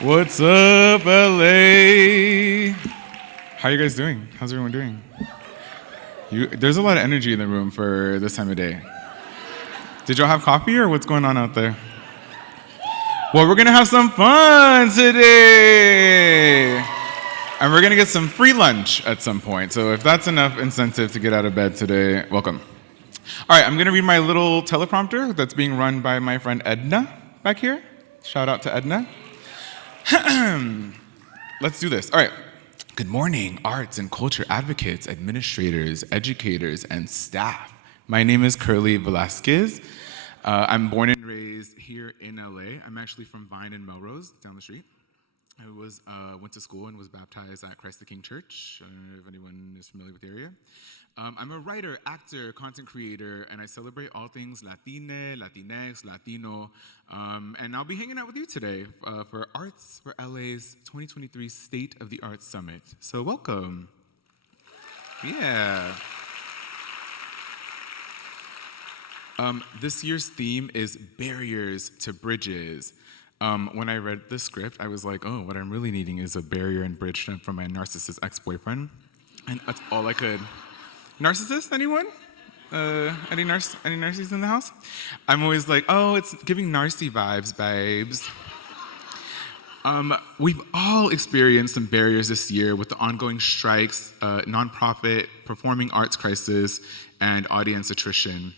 What's up, LA? How you guys doing? How's everyone doing? There's a lot of energy in the room for this time of day. Did y'all have coffee or what's going on out there? Well, we're gonna have some fun today. And we're gonna get some free lunch at some point. So if that's enough incentive to get out of bed today, welcome. All right, I'm gonna read my little teleprompter that's being run by my friend Edna back here. Shout out to Edna. Let's do this. All right. Good morning, arts and culture advocates, administrators, educators, and staff. My name is Curly Velasquez. I'm born and raised here in LA. I'm actually from Vine and Melrose, down the street. I went to school and was baptized at Christ the King Church, if anyone is familiar with the area. I'm a writer, actor, content creator, and I celebrate all things Latine, Latinx, Latino. And I'll be hanging out with you today for Arts for LA's 2023 State of the Arts Summit. So welcome. Yeah. This year's theme is Barriers to Bridges. When I read the script, I was like, oh, what I'm really needing is a barrier and bridge from my narcissist ex-boyfriend. And that's all I could. Narcissist, anyone? Any narcissists in the house? I'm always like, oh, it's giving narcy vibes, babes. We've all experienced some barriers this year with the ongoing strikes, nonprofit, performing arts crisis, and audience attrition.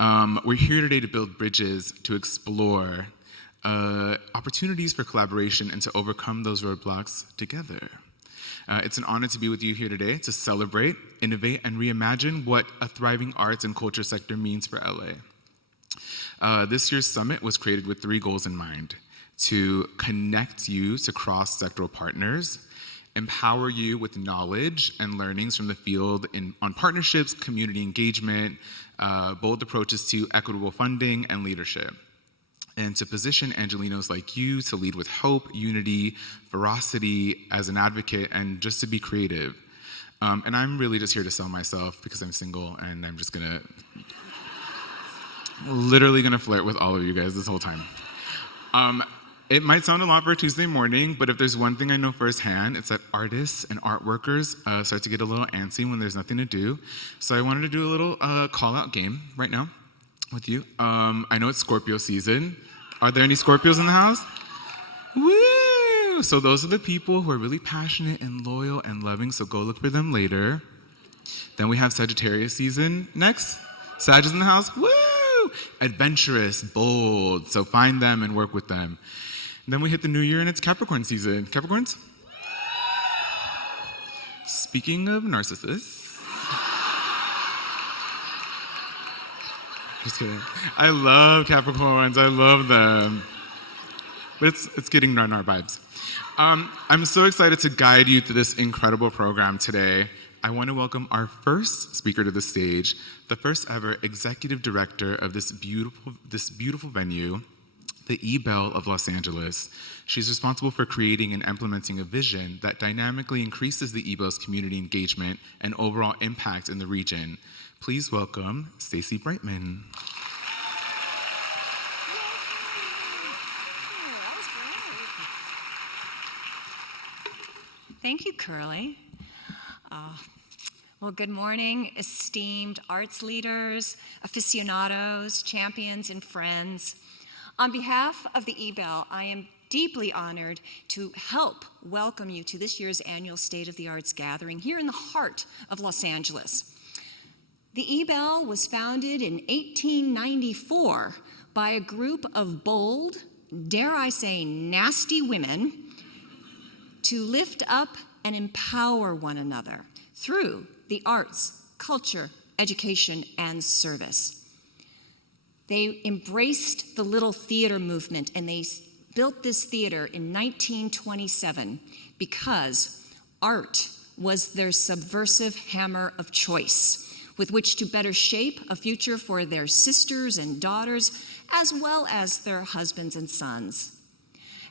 We're here today to build bridges, to explore opportunities for collaboration, and to overcome those roadblocks together. It's an honor to be with you here today to celebrate, innovate, and reimagine what a thriving arts and culture sector means for LA. This year's summit was created with 3 goals in mind: to connect you to cross-sectoral partners, empower you with knowledge and learnings from the field on partnerships, community engagement, bold approaches to equitable funding and leadership, and to position Angelinos like you to lead with hope, unity, veracity as an advocate, and just to be creative. And I'm really just here to sell myself because I'm single, and I'm just literally gonna flirt with all of you guys this whole time. It might sound a lot for a Tuesday morning, but if there's one thing I know firsthand, it's that artists and art workers start to get a little antsy when there's nothing to do. So I wanted to do a little call-out game right now with you. I know it's Scorpio season. Are there any Scorpios in the house? Woo! So those are the people who are really passionate and loyal and loving, so go look for them later. Then we have Sagittarius season next. Sag is in the house. Woo! Adventurous, bold, so find them and work with them. And then we hit the new year and it's Capricorn season. Capricorns? Speaking of narcissists, just kidding. I love Capricorns. I love them. But it's getting nar vibes. I'm so excited to guide you through this incredible program today. I want to welcome our first speaker to the stage, the first ever executive director of this beautiful venue, the E-Bell of Los Angeles. She's responsible for creating and implementing a vision that dynamically increases the E-Bell's community engagement and overall impact in the region. Please welcome Stacey Brightman. Thank you, Curly. Well, good morning, esteemed arts leaders, aficionados, champions, and friends. On behalf of the E-Bell, I am deeply honored to help welcome you to this year's annual State of the Arts gathering here in the heart of Los Angeles. The E-Bell was founded in 1894 by a group of bold, dare I say, nasty women to lift up and empower one another through the arts, culture, education, and service. They embraced the Little Theater movement, and they built this theater in 1927 because art was their subversive hammer of choice with which to better shape a future for their sisters and daughters, as well as their husbands and sons.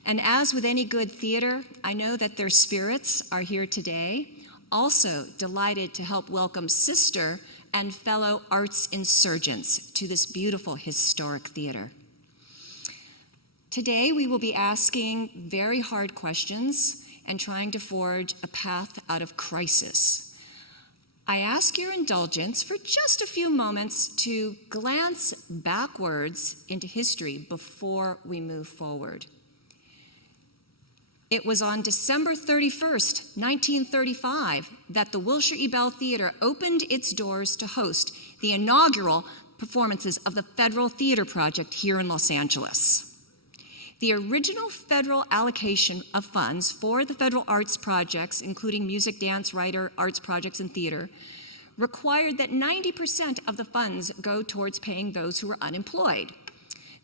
And as with any good theater, I know that their spirits are here today, also delighted to help welcome sister and fellow arts insurgents to this beautiful historic theater. Today, we will be asking very hard questions and trying to forge a path out of crisis. I ask your indulgence for just a few moments to glance backwards into history before we move forward. It was on December 31st, 1935, that the Wilshire E. Bell Theater opened its doors to host the inaugural performances of the Federal Theater Project here in Los Angeles. The original federal allocation of funds for the federal arts projects, including music, dance, writer, arts projects, and theater, required that 90% of the funds go towards paying those who were unemployed.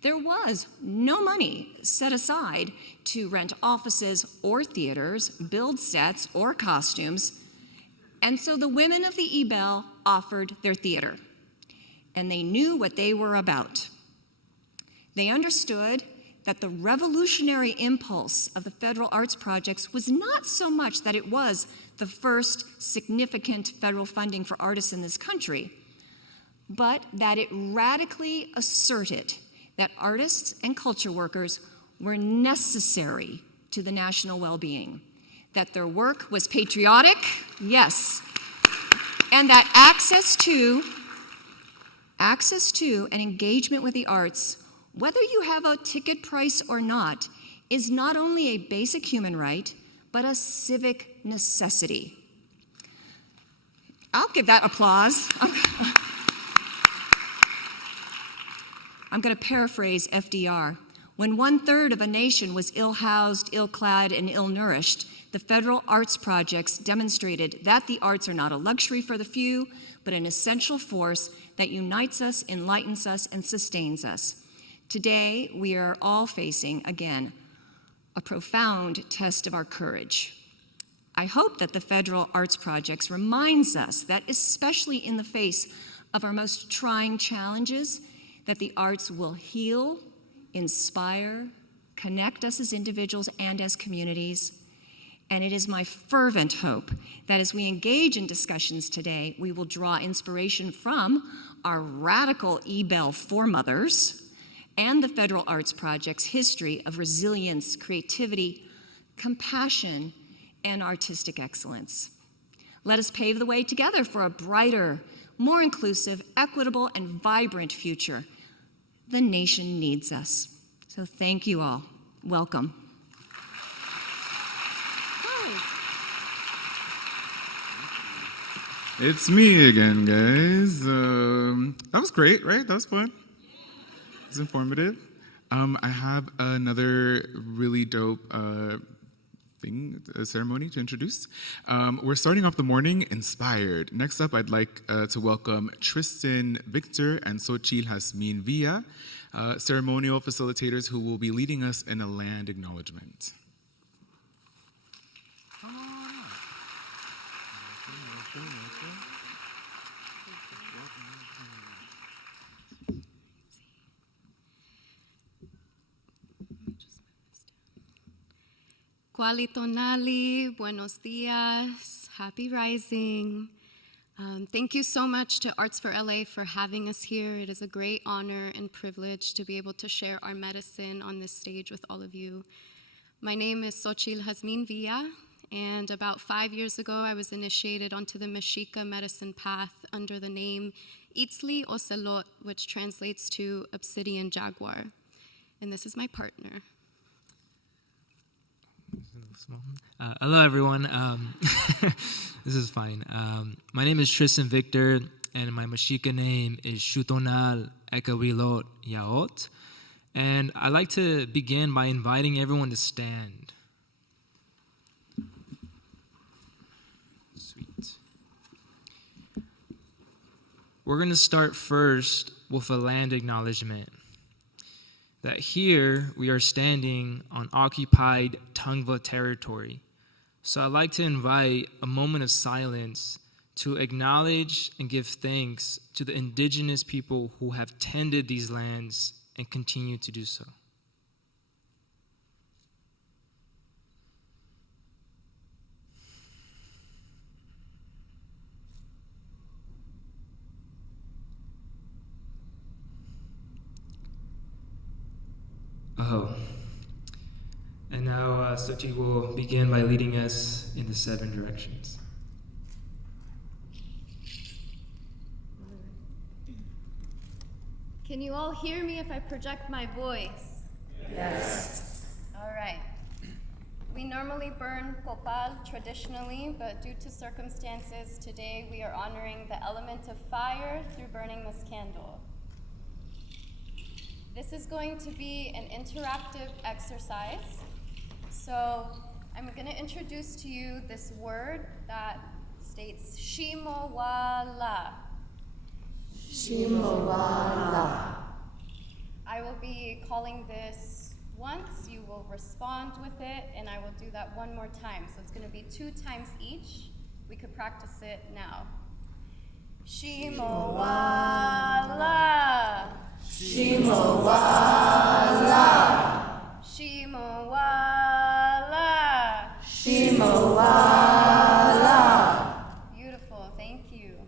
There was no money set aside to rent offices or theaters, build sets or costumes, and so the women of the E-Bell offered their theater, and they knew what they were about. They understood that the revolutionary impulse of the federal arts projects was not so much that it was the first significant federal funding for artists in this country, but that it radically asserted that artists and culture workers were necessary to the national well-being, that their work was patriotic, yes, and that access to and engagement with the arts, whether you have a ticket price or not, is not only a basic human right, but a civic necessity. I'll give that applause. I'm going to paraphrase FDR. When 1/3 of a nation was ill-housed, ill-clad, and ill-nourished, the federal arts projects demonstrated that the arts are not a luxury for the few, but an essential force that unites us, enlightens us, and sustains us. Today, we are all facing, again, a profound test of our courage. I hope that the federal arts projects reminds us that, especially in the face of our most trying challenges, that the arts will heal, inspire, connect us as individuals and as communities. And it is my fervent hope that as we engage in discussions today, we will draw inspiration from our radical E-Bell foremothers and the federal arts project's history of resilience, creativity, compassion, and artistic excellence. Let us pave the way together for a brighter, more inclusive, equitable, and vibrant future. The nation needs us. So thank you all. Welcome. It's me again, guys. That was great, right? That was fun. It's informative. I have another really dope ceremony to introduce. We're starting off the morning inspired. Next up, I'd like to welcome Tristan Victor and Xochitl Jasmin Villa, ceremonial facilitators who will be leading us in a land acknowledgement. Kualitonali, buenos dias, happy rising. Thank you so much to Arts for LA for having us here. It is a great honor and privilege to be able to share our medicine on this stage with all of you. My name is Xochitl Jasmin Villa, and about 5 years ago, I was initiated onto the Mexica medicine path under the name Itzli Ocelot, which translates to obsidian jaguar. And this is my partner. Hello, everyone. This is fine. My name is Tristan Victor, and my Mexica name is Xutonal Ekawilot Yaot. And I'd like to begin by inviting everyone to stand. Sweet. We're going to start first with a land acknowledgement. That here we are standing on occupied Tongva territory. So I'd like to invite a moment of silence to acknowledge and give thanks to the indigenous people who have tended these lands and continue to do so. Oh, And now Sochi will begin by leading us in the 7 directions. Can you all hear me if I project my voice? Yes. All right. We normally burn copal traditionally, but due to circumstances, today we are honoring the element of fire through burning this candle. This is going to be an interactive exercise. So I'm going to introduce to you this word that states Shimowala. Shimowala. I will be calling this once, you will respond with it, and I will do that one more time. So it's going to be 2 times each. We could practice it now. Shimowala. Shimowala. Shimowala. Shimowala. Beautiful, thank you.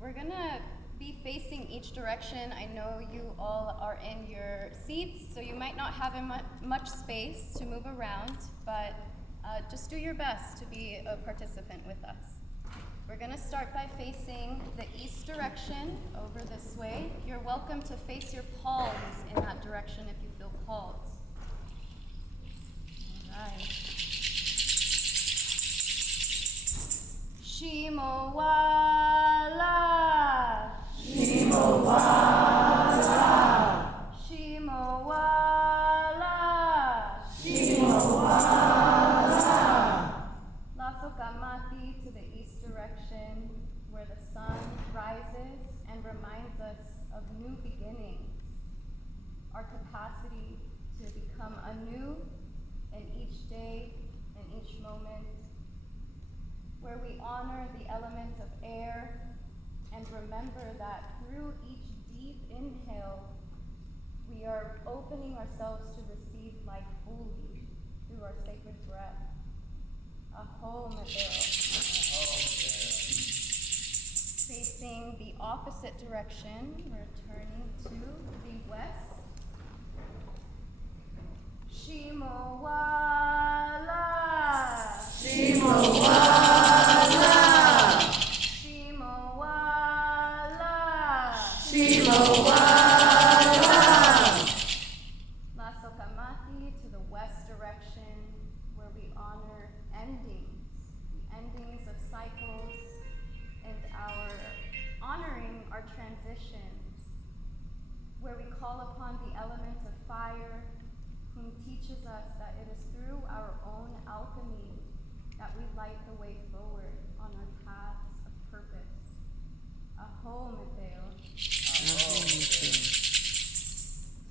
We're going to be facing each direction. I know you all are in your seats, so you might not have much space to move around, but just do your best to be a participant with us. We're going to start by facing the east direction over this way. You're welcome to face your palms in that direction if you feel called. All right. Shimowala. Shimowala. Shimowala. Shimowala. Lasokamati to the east direction, where the sun rises and reminds us of new beginnings, our capacity to become anew in each day, in each moment, where we honor the element of air and remember that through each deep inhale, we are opening ourselves to receive life fully through our sacred breath. Aho Mateo. Facing the opposite direction, we're turning to the west. Shimowala. Shimowala. Shimowala. Shimowala. Lasokamati to the west direction, where we honor endings, the endings of cycles, and honoring our transitions, where we call upon the element of fire, whom teaches us that it is through our own alchemy that we light the way forward on our paths of purpose. Aho Mateo.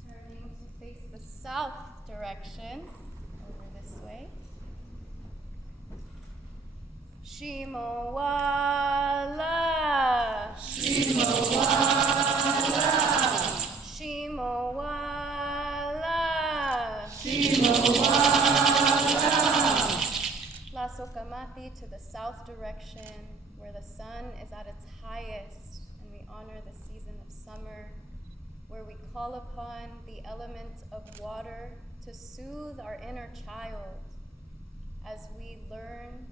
Turning to face the south direction, over this way. Shimowala. Shimowala. Shimowala. Shimowala. Lasokamati to the south direction, where the sun is at its highest, and we honor the season of summer, where we call upon the element of water to soothe our inner child as we learn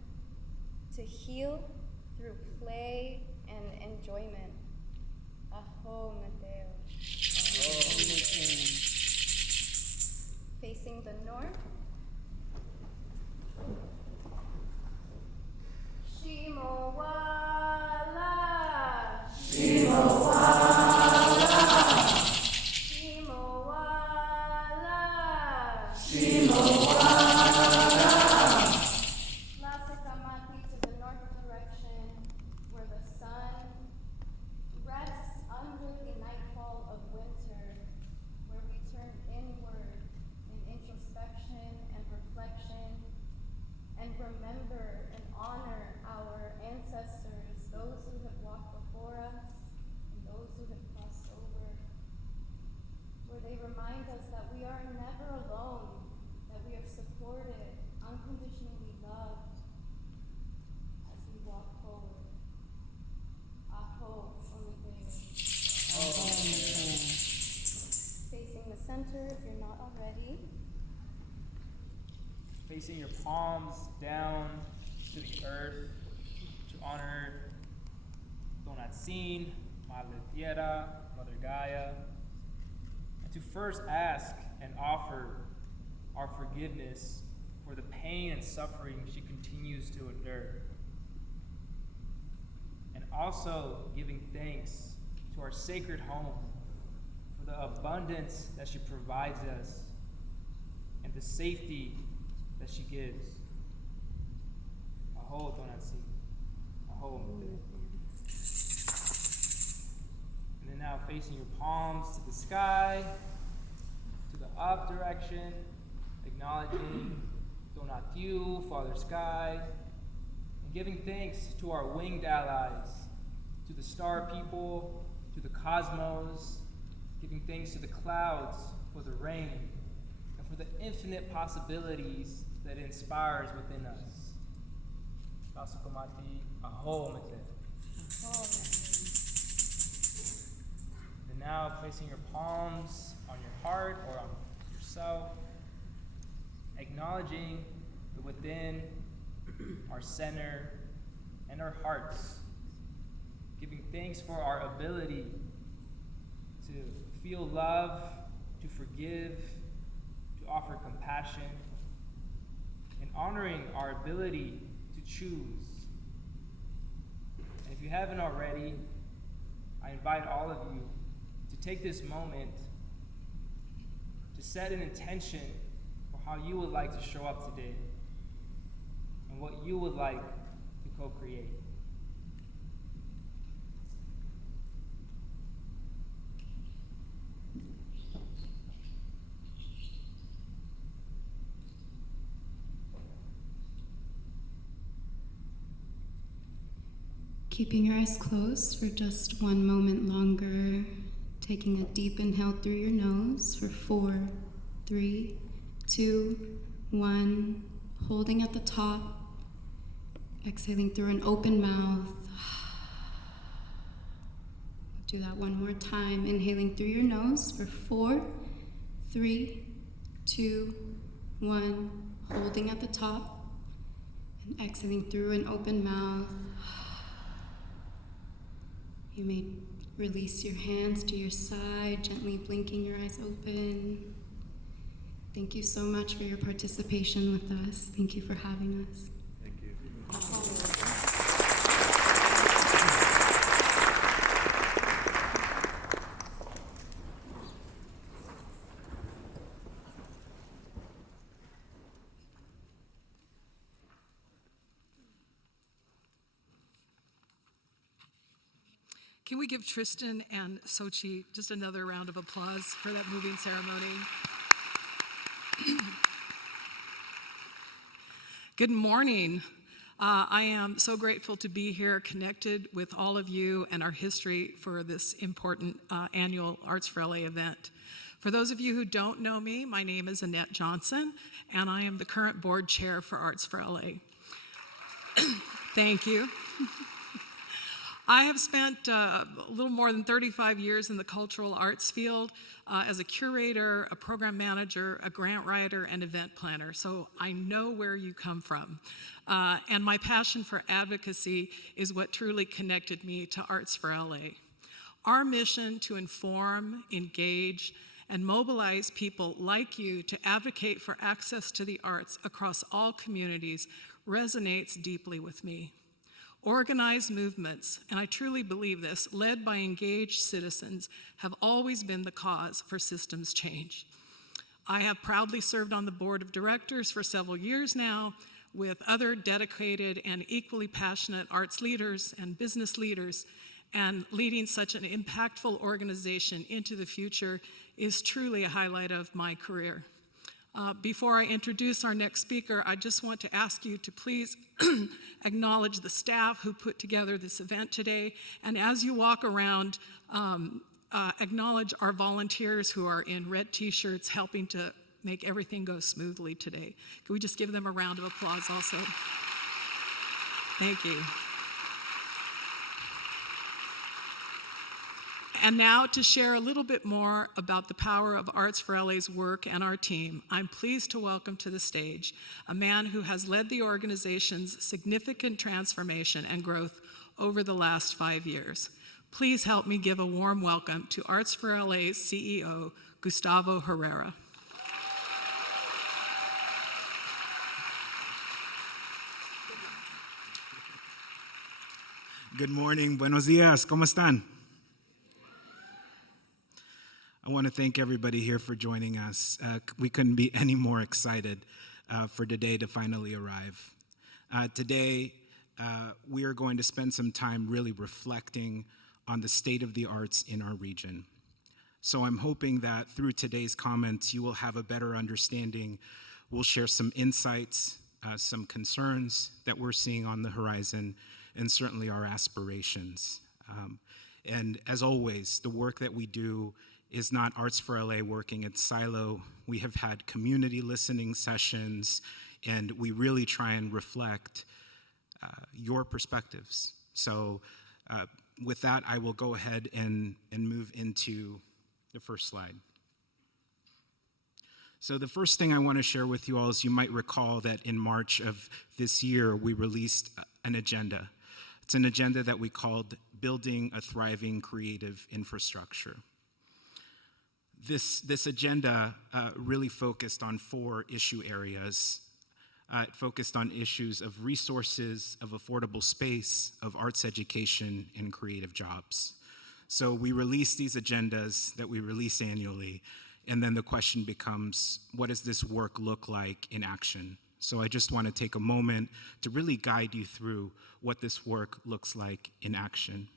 to heal through play and enjoyment. Aho Mateo. Facing the north. Shimowala. Shimowala. Shimowala. Shimowala. Lasokamati to the north direction, where the sun rests under the nightfall of winter, where we turn inward in introspection Facing your palms down to the earth to honor Donatsin, Madre Tierra, Mother Gaia, and to first ask and offer our forgiveness for the pain and suffering she continues to endure. And also giving thanks to our sacred home for the abundance that she provides us and the safety that she gives. Aho Donatsin, Aho Mother. And then now facing your palms to the sky, to the up direction, acknowledging Donatiu, Father Sky, and giving thanks to our winged allies, to the star people, to the cosmos, giving thanks to the clouds for the rain, and for the infinite possibilities that it inspires within us. Tasukomati, aho mete. And now placing your palms on your heart or on yourself, acknowledging the within, our center, and our hearts, giving thanks for our ability to feel love, to forgive, to offer compassion, and honoring our ability to choose. And if you haven't already, I invite all of you to take this moment to set an intention for how you would like to show up today and what you would like to co-create. Keeping your eyes closed for just one moment longer, taking a deep inhale through your nose for 4, 3, 2, 1, holding at the top, exhaling through an open mouth. Do that one more time, inhaling through your nose for 4, 3, 2, 1, holding at the top, and exhaling through an open mouth. You may release your hands to your side, gently blinking your eyes open. Thank you so much for your participation with us. Thank you for having us. Thank you. Can we give Tristan and Sochi just another round of applause for that moving ceremony? Good morning. I am so grateful to be here connected with all of you and our history for this important annual Arts for LA event. For those of you who don't know me, my name is Annette Johnson, and I am the current board chair for Arts for LA. Thank you. I have spent a little more than 35 years in the cultural arts field as a curator, a program manager, a grant writer, and event planner. So I know where you come from. And my passion for advocacy is what truly connected me to Arts for LA. Our mission to inform, engage, and mobilize people like you to advocate for access to the arts across all communities resonates deeply with me. Organized movements, and I truly believe this, led by engaged citizens, have always been the cause for systems change. I have proudly served on the board of directors for several years now with other dedicated and equally passionate arts leaders and business leaders, and leading such an impactful organization into the future is truly a highlight of my career. Before I introduce our next speaker, I just want to ask you to please acknowledge the staff who put together this event today. And as you walk around, acknowledge our volunteers who are in red t-shirts helping to make everything go smoothly today. Can we just give them a round of applause also? Thank you. And now to share a little bit more about the power of Arts for LA's work and our team, I'm pleased to welcome to the stage a man who has led the organization's significant transformation and growth over the last 5 years. Please help me give a warm welcome to Arts for LA's CEO, Gustavo Herrera. Good morning, buenos dias, ¿cómo están? I want to thank everybody here for joining us. We couldn't be any more excited for today to finally arrive. Today, we are going to spend some time really reflecting on the state of the arts in our region. So I'm hoping that through today's comments, you will have a better understanding. We'll share some insights, some concerns that we're seeing on the horizon, and certainly our aspirations. And as always, the work that we do is not Arts for LA working in silo. We have had community listening sessions, and we really try and reflect your perspectives. So with that, I will go ahead and move into the first slide. So the first thing I want to share with you all is you might recall that in March of this year, we released an agenda. It's an agenda that we called Building a Thriving Creative Infrastructure. This agenda really focused on 4 issue areas. It focused on issues of resources, of affordable space, of arts education, and creative jobs. So we release these agendas that we release annually, and then the question becomes, what does this work look like in action? So I just want to take a moment to really guide you through what this work looks like in action.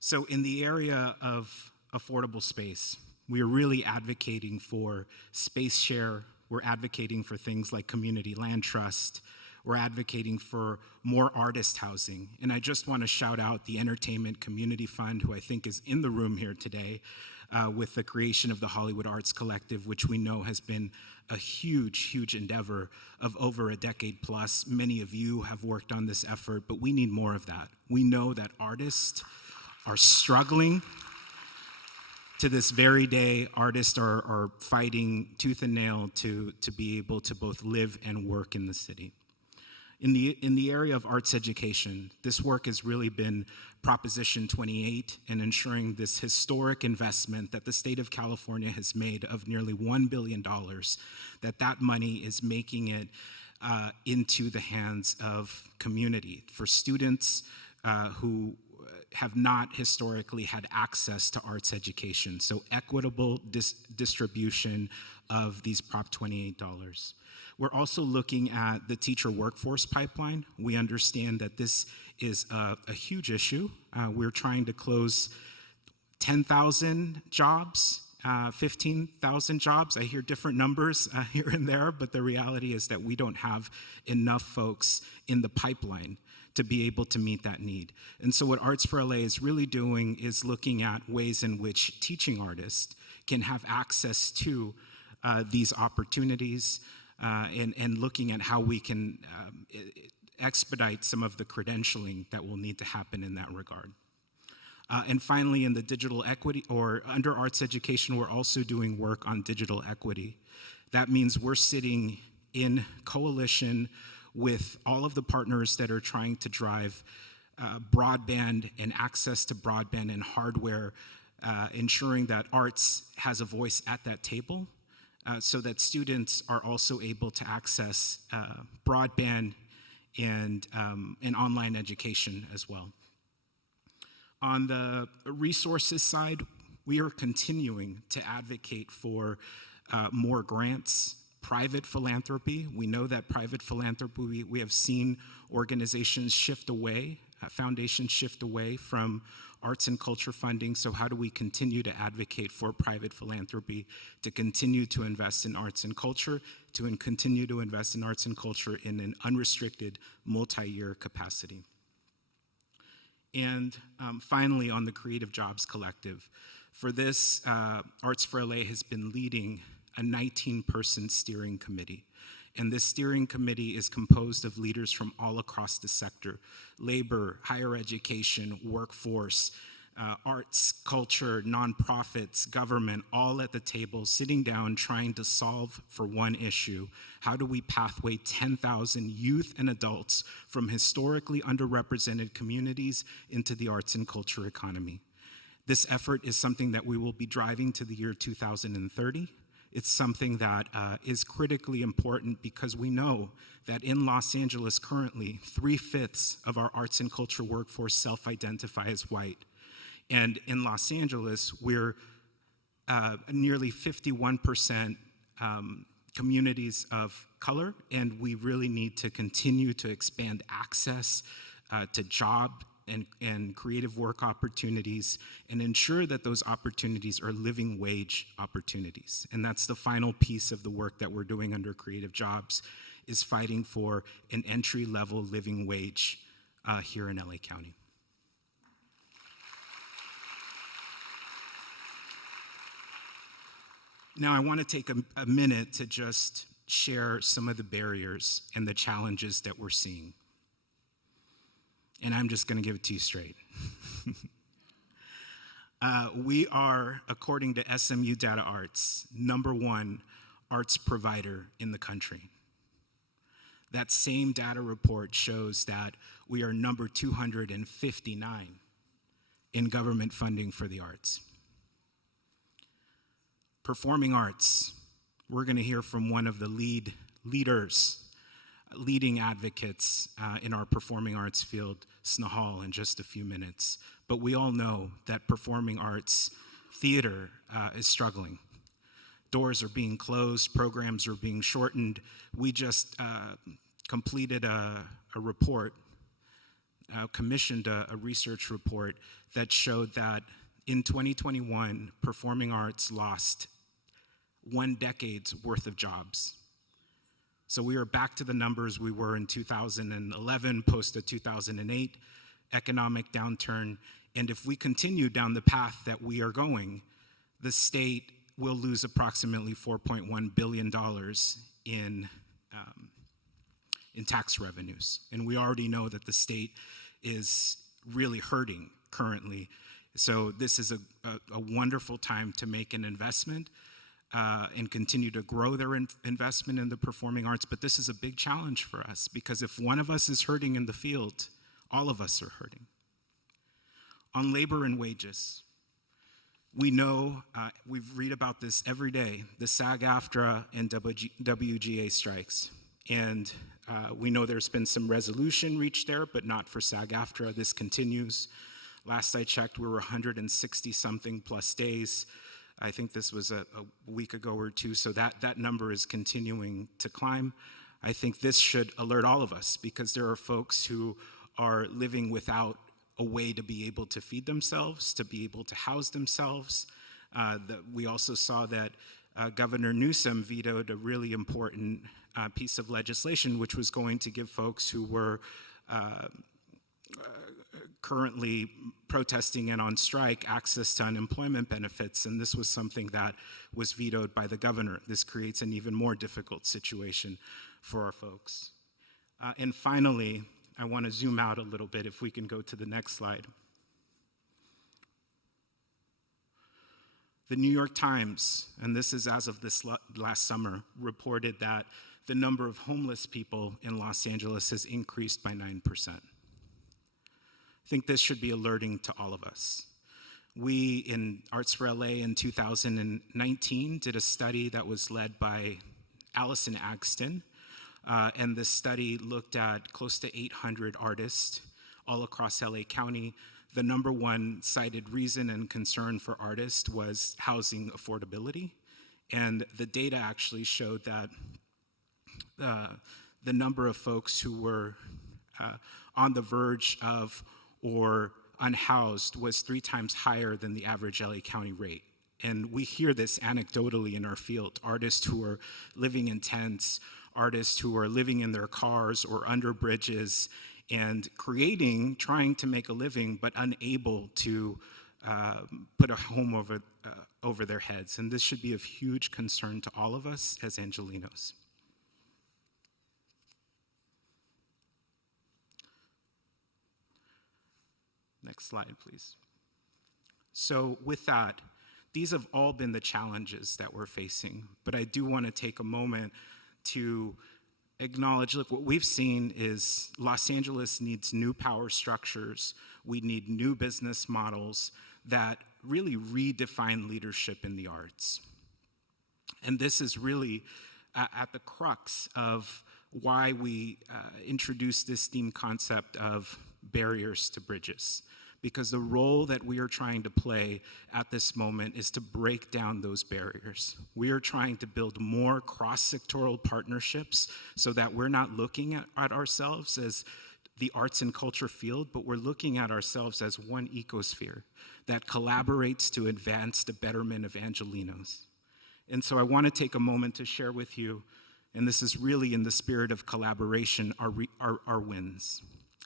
So in the area of affordable space, we are really advocating for space share. We're advocating for things like community land trust. We're advocating for more artist housing. And I just want to shout out the Entertainment Community Fund, who I think is in the room here today, with the creation of the Hollywood Arts Collective, which we know has been a huge, huge endeavor of over a decade plus. Many of you have worked on this effort, but we need more of that. We know that artists are struggling. To this very day, artists are fighting tooth and nail to be able to both live and work in the city. In the area of arts education, this work has really been Proposition 28 and ensuring this historic investment that the state of California has made of nearly $1 billion, that money is making it into the hands of community for students who have not historically had access to arts education. So equitable distribution of these Prop 28 dollars. We're also looking at the teacher workforce pipeline. We understand that this is a huge issue. We're trying to close 10,000 jobs, 15,000 jobs. I hear different numbers here and there, but the reality is that we don't have enough folks in the pipeline to be able to meet that need. And so what Arts for LA is really doing is looking at ways in which teaching artists can have access to these opportunities and looking at how we can expedite some of the credentialing that will need to happen in that regard. And finally, in the digital equity, or under arts education, we're also doing work on digital equity. That means we're sitting in coalition with all of the partners that are trying to drive broadband and access to broadband and hardware, ensuring that arts has a voice at that table so that students are also able to access broadband and online education as well. On the resources side, we are continuing to advocate for more grants, private philanthropy. We know that private philanthropy, we have seen organizations shift away, foundations shift away from arts and culture funding. So how do we continue to advocate for private philanthropy to continue to invest in arts and culture, to continue to invest in arts and culture in an unrestricted multi-year capacity? And finally, on the Creative Jobs Collective. For this, Arts for LA has been leading a 19-person steering committee. And this steering committee is composed of leaders from all across the sector: labor, higher education, workforce, arts, culture, nonprofits, government, all at the table, sitting down, trying to solve for one issue. How do we pathway 10,000 youth and adults from historically underrepresented communities into the arts and culture economy? This effort is something that we will be driving to the year 2030. It's something that is critically important because we know that in Los Angeles currently, 3/5 of our arts and culture workforce self-identify as white. And in Los Angeles, we're nearly 51% communities of color, and we really need to continue to expand access to job and creative work opportunities and ensure that those opportunities are living wage opportunities. And that's the final piece of the work that we're doing under Creative Jobs, is fighting for an entry-level living wage here in LA County. Now, I want to take a minute to just share some of the barriers and the challenges that we're seeing. And I'm just going to give it to you straight. We are, according to SMU Data Arts, #1 arts provider in the country. That same data report shows that we are number 259 in government funding for the arts. Performing arts, we're going to hear from one of the leading advocates in our performing arts field, Snehal, in just a few minutes. But we all know that performing arts theater is struggling. Doors are being closed, programs are being shortened. We just completed a report, commissioned a research report that showed that in 2021, performing arts lost 1 decade's worth of jobs. So we are back to the numbers we were in 2011, post the 2008 economic downturn. And if we continue down the path that we are going, the state will lose approximately $4.1 billion in tax revenues. And we already know that the state is really hurting currently. So this is a wonderful time to make an investment and continue to grow their investment in the performing arts. But this is a big challenge for us, because if one of us is hurting in the field, all of us are hurting. On labor and wages, we know, we read about this every day, the SAG-AFTRA and WGA strikes. And we know there's been some resolution reached there, but not for SAG-AFTRA. This continues. Last I checked, we were 160-something plus days. I think this was a week ago or two, so that number is continuing to climb. I think this should alert all of us, because there are folks who are living without a way to be able to feed themselves, to be able to house themselves. We also saw that Governor Newsom vetoed a really important piece of legislation, which was going to give folks who were currently protesting and on strike access to unemployment benefits, and this was something that was vetoed by the governor. This creates an even more difficult situation for our folks. And finally, I want to zoom out a little bit, if we can go to the next slide. The New York Times, and this is as of this last summer, reported that the number of homeless people in Los Angeles has increased by 9%. I think this should be alerting to all of us. We in Arts for LA in 2019 did a study that was led by Allison Agston, and this study looked at close to 800 artists all across LA County. The #1 cited reason and concern for artists was housing affordability, and the data actually showed that the number of folks who were on the verge of or unhoused was 3 times higher than the average LA County rate. And we hear this anecdotally in our field. Artists who are living in tents, artists who are living in their cars or under bridges and trying to make a living, but unable to put a home over their heads. And this should be of huge concern to all of us as Angelenos. Next slide, please. So with that, these have all been the challenges that we're facing, but I do want to take a moment to acknowledge, look, what we've seen is Los Angeles needs new power structures. We need new business models that really redefine leadership in the arts. And this is really at the crux of why we introduced this theme concept of barriers to bridges. Because the role that we are trying to play at this moment is to break down those barriers. We are trying to build more cross-sectoral partnerships so that we're not looking at ourselves as the arts and culture field, but we're looking at ourselves as one ecosphere that collaborates to advance the betterment of Angelenos. And so I want to take a moment to share with you, and this is really in the spirit of collaboration, our wins,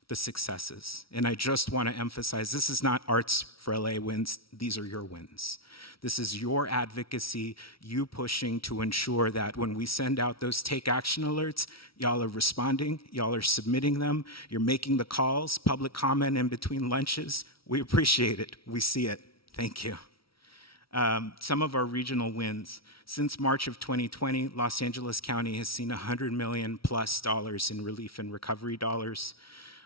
the successes. And I just want to emphasize, this is not Arts for LA wins, these are your wins. This is your advocacy, you pushing to ensure that when we send out those take action alerts, y'all are responding, y'all are submitting them, you're making the calls, public comment in between lunches. We appreciate it, we see it, thank you. Some of our regional wins. Since March of 2020, Los Angeles County has seen $100 million plus in relief and recovery dollars.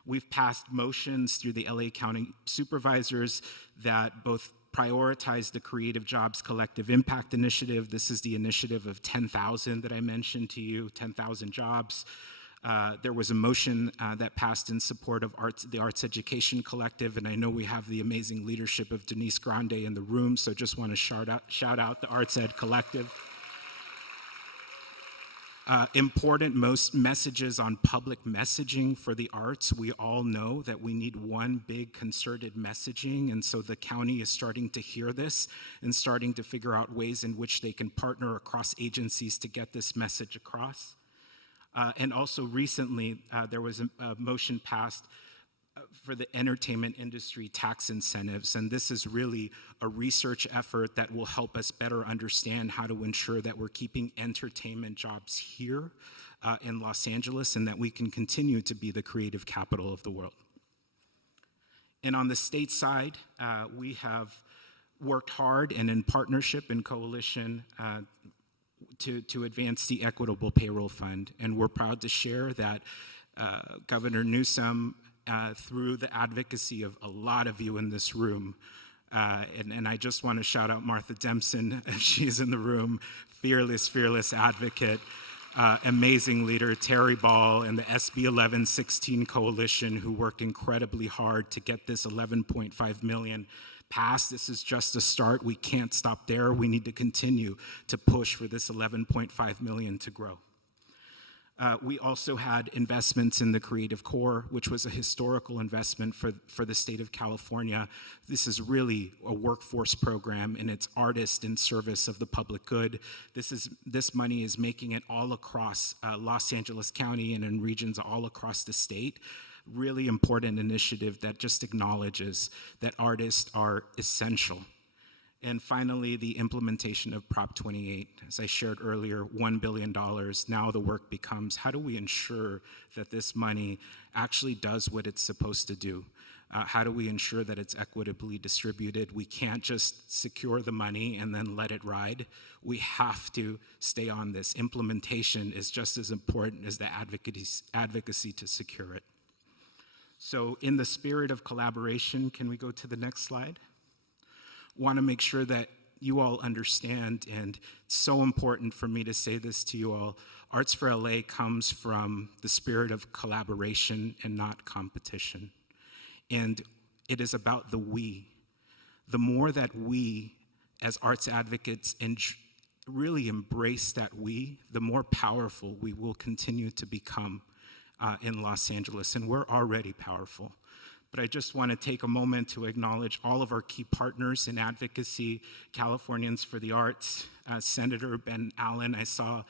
We've passed motions through the LA County supervisors that both prioritize the Creative Jobs Collective Impact Initiative. This is the initiative of 10,000 that I mentioned to you, 10,000 jobs. There was a motion that passed in support of the Arts Education Collective, and I know we have the amazing leadership of Denise Grande in the room, so just want to shout out the Arts Ed Collective. Important messages on public messaging for the arts. We all know that we need one big concerted messaging, and so the county is starting to hear this and starting to figure out ways in which they can partner across agencies to get this message across. And also recently, there was a motion passed for the entertainment industry tax incentives, and this is really a research effort that will help us better understand how to ensure that we're keeping entertainment jobs here in Los Angeles and that we can continue to be the creative capital of the world. And on the state side, we have worked hard and in partnership and coalition to advance the Equitable Payroll Fund, and we're proud to share that Governor Newsom, through the advocacy of a lot of you in this room, and I just want to shout out Martha Dempson, if she's in the room, fearless advocate, amazing leader, Terry Ball, and the SB 1116 Coalition, who worked incredibly hard to get this 11.5 million passed. This is just a start. We can't stop there. We need to continue to push for this 11.5 million to grow. We also had investments in the Creative Core, which was a historical investment for the state of California. This is really a workforce program, and it's artists in service of the public good. This money is making it all across Los Angeles County and in regions all across the state. Really important initiative that just acknowledges that artists are essential. And finally, the implementation of Prop 28. As I shared earlier, $1 billion. Now the work becomes, how do we ensure that this money actually does what it's supposed to do? How do we ensure that it's equitably distributed? We can't just secure the money and then let it ride. We have to stay on this. Implementation is just as important as the advocacy to secure it. So in the spirit of collaboration, can we go to the next slide? Want to make sure that you all understand, and it's so important for me to say this to you all, Arts for LA comes from the spirit of collaboration and not competition. And it is about the we. The more that we, as arts advocates, really embrace that we, the more powerful we will continue to become in Los Angeles, and we're already powerful. But I just want to take a moment to acknowledge all of our key partners in advocacy, Californians for the Arts, Senator Ben Allen. I saw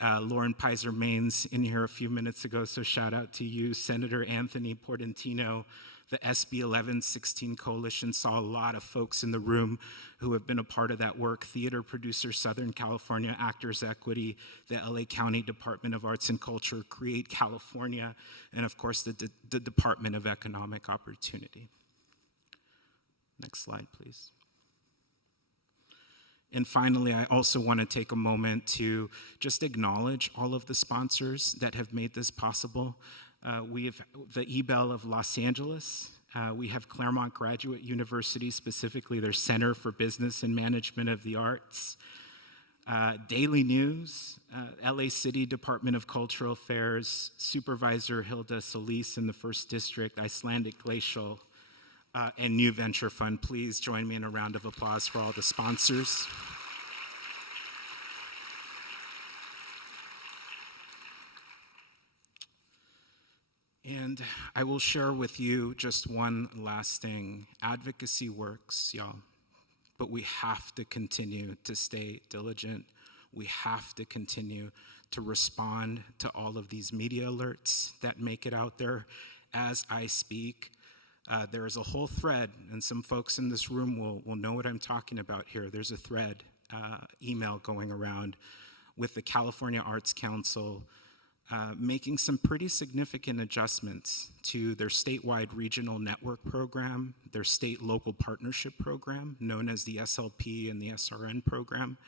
Lauren Pizer-Maines in here a few minutes ago, so shout out to you. Senator Anthony Portantino, the SB 1116 Coalition, saw a lot of folks in the room who have been a part of that work. Theater Producers Southern California, Actors Equity, the LA County Department of Arts and Culture, Create California, and of course the Department of Economic Opportunity. Next slide, please. And finally, I also want to take a moment to just acknowledge all of the sponsors that have made this possible. We have the eBell of Los Angeles. We have Claremont Graduate University, specifically their Center for Business and Management of the Arts. Daily News, LA City Department of Cultural Affairs, Supervisor Hilda Solis in the First District, Icelandic Glacial, and New Venture Fund. Please join me in a round of applause for all the sponsors. And I will share with you just one last thing. Advocacy works, y'all, but we have to continue to stay diligent. We have to continue to respond to all of these media alerts that make it out there as I speak. There is a whole thread, and some folks in this room will know what I'm talking about here. There's a thread, email going around with the California Arts Council making some pretty significant adjustments to their statewide regional network program, their state-local partnership program, known as the SLP and the SRN program.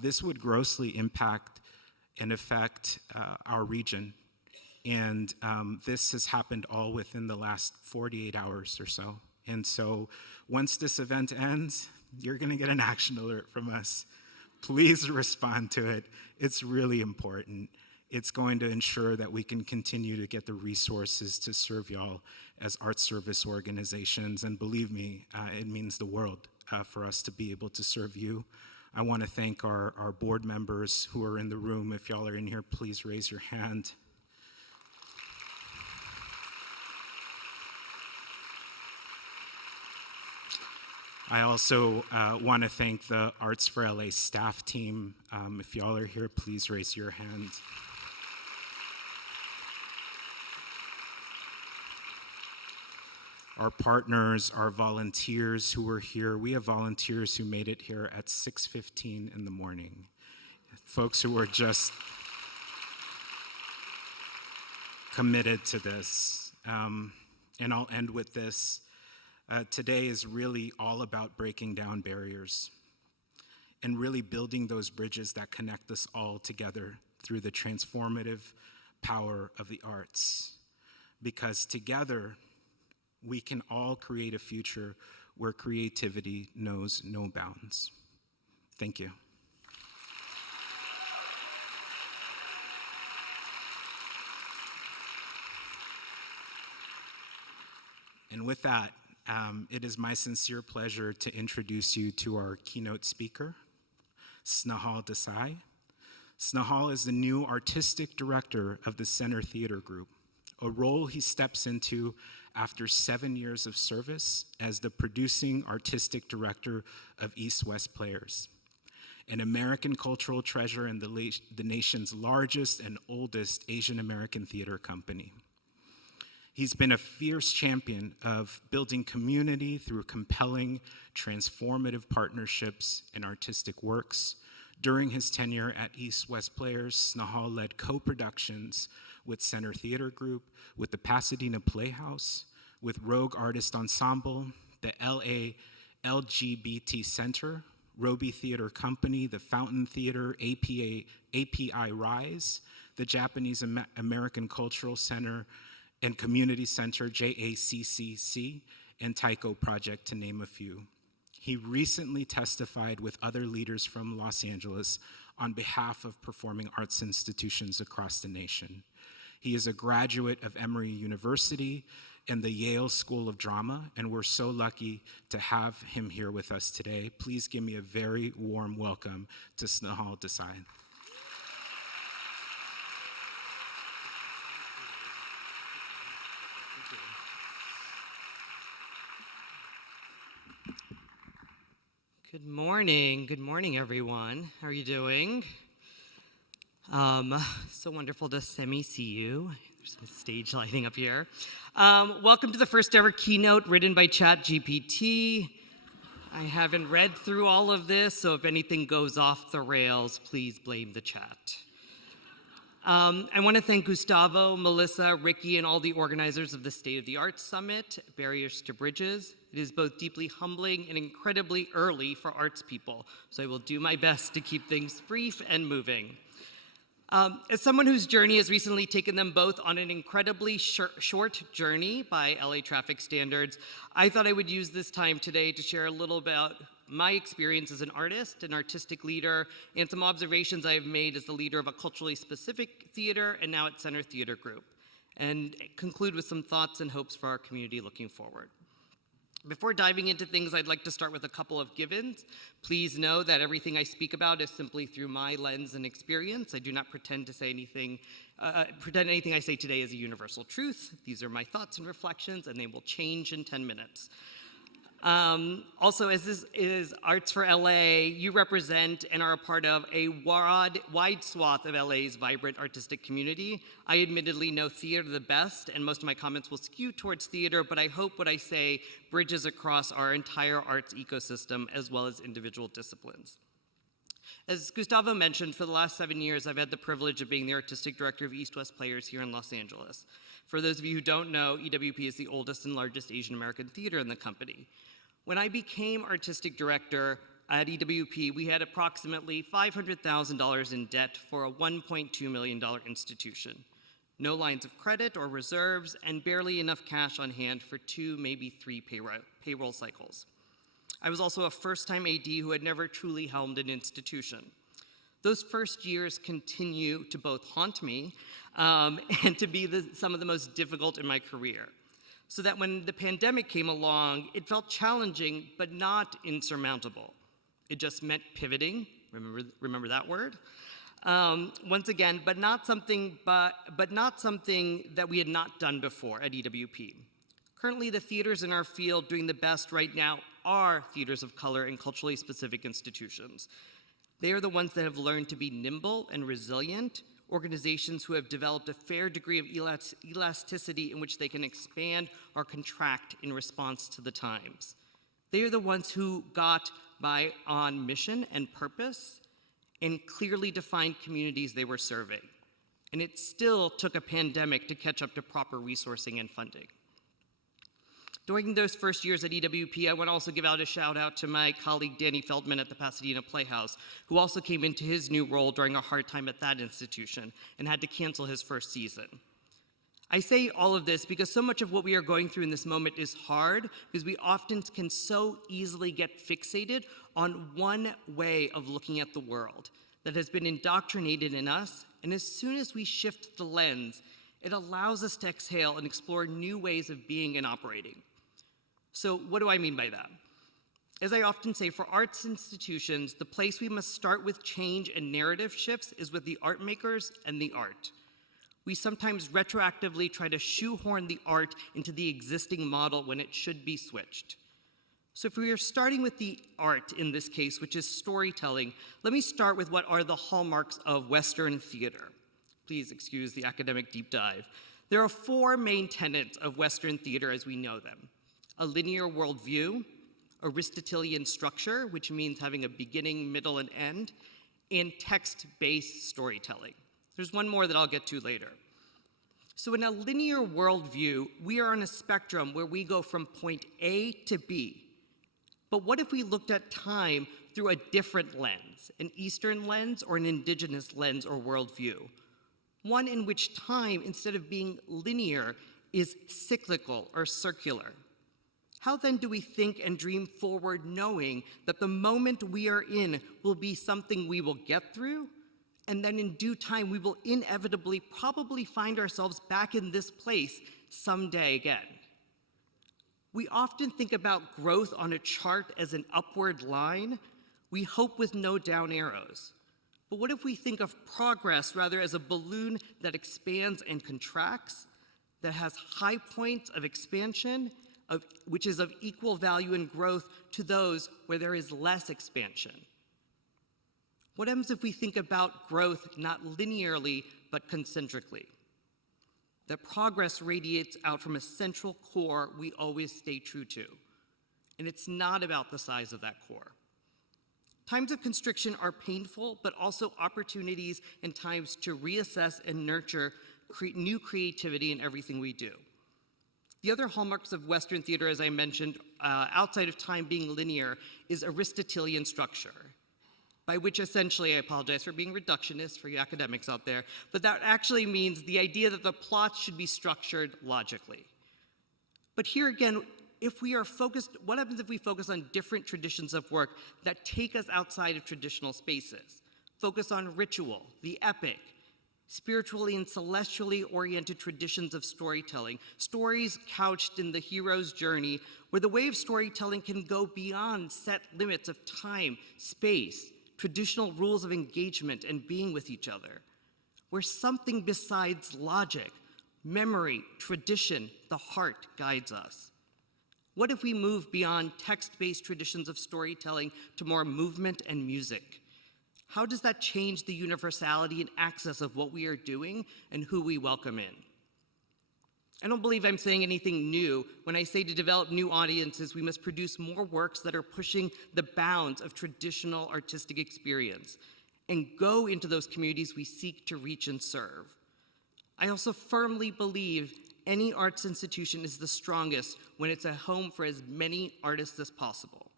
This would grossly impact and affect our region. And this has happened all within the last 48 hours or so. And so once this event ends, you're gonna get an action alert from us. Please respond to it. It's really important. It's going to ensure that we can continue to get the resources to serve y'all as art service organizations. And believe me, it means the world for us to be able to serve you. I wanna thank our board members who are in the room. If y'all are in here, please raise your hand. I also want to thank the Arts for LA staff team. If y'all are here, please raise your hand. Our partners, our volunteers who are here. We have volunteers who made it here at 6:15 in the morning. Folks who are just committed to this. And I'll end with this. Today is really all about breaking down barriers and really building those bridges that connect us all together through the transformative power of the arts. Because together, we can all create a future where creativity knows no bounds. Thank you. And with that, it is my sincere pleasure to introduce you to our keynote speaker, Snehal Desai. Snehal is the new artistic director of the Center Theater Group, a role he steps into after 7 years of service as the producing artistic director of East West Players, an American cultural treasure and the nation's largest and oldest Asian American theater company. He's been a fierce champion of building community through compelling, transformative partnerships and artistic works. During his tenure at East West Players, Snehal led co-productions with Center Theater Group, with the Pasadena Playhouse, with Rogue Artist Ensemble, the LA LGBT Center, Roby Theater Company, the Fountain Theater, API Rise, the Japanese American Cultural Center, and Community Center, JACCC, and Taiko Project, to name a few. He recently testified with other leaders from Los Angeles on behalf of performing arts institutions across the nation. He is a graduate of Emory University and the Yale School of Drama, and we're so lucky to have him here with us today. Please give me a very warm welcome to Snehal Desai. Good morning, everyone. How are you doing? So wonderful to see you. There's some stage lighting up here. Welcome to the first ever keynote written by ChatGPT. I haven't read through all of this, so if anything goes off the rails, please blame the chat. I want to thank Gustavo, Melissa, Ricky, and all the organizers of the State of the Arts Summit, Barriers to Bridges. It is both deeply humbling and incredibly early for arts people, so I will do my best to keep things brief and moving. As someone whose journey has recently taken them both on an incredibly short journey by LA traffic standards, I thought I would use this time today to share a little about my experience as an artist, an artistic leader, and some observations I have made as the leader of a culturally specific theater and now at Center Theater Group, and conclude with some thoughts and hopes for our community looking forward. Before diving into things, I'd like to start with a couple of givens. Please know that everything I speak about is simply through my lens and experience. I do not pretend to say anything, anything I say today is a universal truth. These are my thoughts and reflections, and they will change in 10 minutes. Also, as this is Arts for LA, you represent and are a part of a wide swath of LA's vibrant artistic community. I admittedly know theater the best, and most of my comments will skew towards theater, but I hope what I say bridges across our entire arts ecosystem as well as individual disciplines. As Gustavo mentioned, for the last 7 years, I've had the privilege of being the artistic director of East West Players here in Los Angeles. For those of you who don't know, EWP is the oldest and largest Asian American theater in the company. When I became artistic director at EWP, we had approximately $500,000 in debt for a $1.2 million institution. No lines of credit or reserves, and barely enough cash on hand for 2, maybe 3 payroll cycles. I was also a first-time AD who had never truly helmed an institution. Those first years continue to both haunt me and to be some of the most difficult in my career. So that when the pandemic came along, it felt challenging, but not insurmountable. It just meant pivoting, remember that word? Once again, but not something that we had not done before at EWP. Currently, the theaters in our field doing the best right now are theaters of color and culturally specific institutions. They are the ones that have learned to be nimble and resilient, organizations who have developed a fair degree of elasticity in which they can expand or contract in response to the times. They are the ones who got by on mission and purpose and clearly defined communities they were serving. And it still took a pandemic to catch up to proper resourcing and funding. During those first years at EWP, I want to also give out a shout out to my colleague Danny Feldman at the Pasadena Playhouse, who also came into his new role during a hard time at that institution and had to cancel his first season. I say all of this because so much of what we are going through in this moment is hard because we often can so easily get fixated on one way of looking at the world that has been indoctrinated in us, and as soon as we shift the lens, it allows us to exhale and explore new ways of being and operating. So what do I mean by that? As I often say, for arts institutions, the place we must start with change and narrative shifts is with the art makers and the art. We sometimes retroactively try to shoehorn the art into the existing model when it should be switched. So if we are starting with the art in this case, which is storytelling, let me start with what are the hallmarks of Western theater. Please excuse the academic deep dive. There are 4 main tenets of Western theater as we know them: a linear worldview, Aristotelian structure, which means having a beginning, middle, and end, and text-based storytelling. There's one more that I'll get to later. So in a linear worldview, we are on a spectrum where we go from point A to B. But what if we looked at time through a different lens, an Eastern lens or an indigenous lens or worldview? One in which time, instead of being linear, is cyclical or circular. How then do we think and dream forward knowing that the moment we are in will be something we will get through, and then in due time we will inevitably probably find ourselves back in this place someday again? We often think about growth on a chart as an upward line. We hope with no down arrows. But what if we think of progress rather as a balloon that expands and contracts, that has high points of expansion, which is of equal value and growth to those where there is less expansion? What happens if we think about growth not linearly, but concentrically? That progress radiates out from a central core we always stay true to. And it's not about the size of that core. Times of constriction are painful, but also opportunities and times to reassess and nurture new creativity in everything we do. The other hallmarks of Western theater, as I mentioned, outside of time being linear, is Aristotelian structure, by which essentially, I apologize for being reductionist for you academics out there, but that actually means the idea that the plot should be structured logically. But here again, if we are focused, what happens if we focus on different traditions of work that take us outside of traditional spaces? Focus on ritual, the epic, spiritually and celestially oriented traditions of storytelling, stories couched in the hero's journey, where the way of storytelling can go beyond set limits of time, space, traditional rules of engagement and being with each other, where something besides logic, memory, tradition, the heart guides us. What if we move beyond text-based traditions of storytelling to more movement and music? How does that change the universality and access of what we are doing and who we welcome in? I don't believe I'm saying anything new when I say to develop new audiences, we must produce more works that are pushing the bounds of traditional artistic experience and go into those communities we seek to reach and serve. I also firmly believe any arts institution is the strongest when it's a home for as many artists as possible.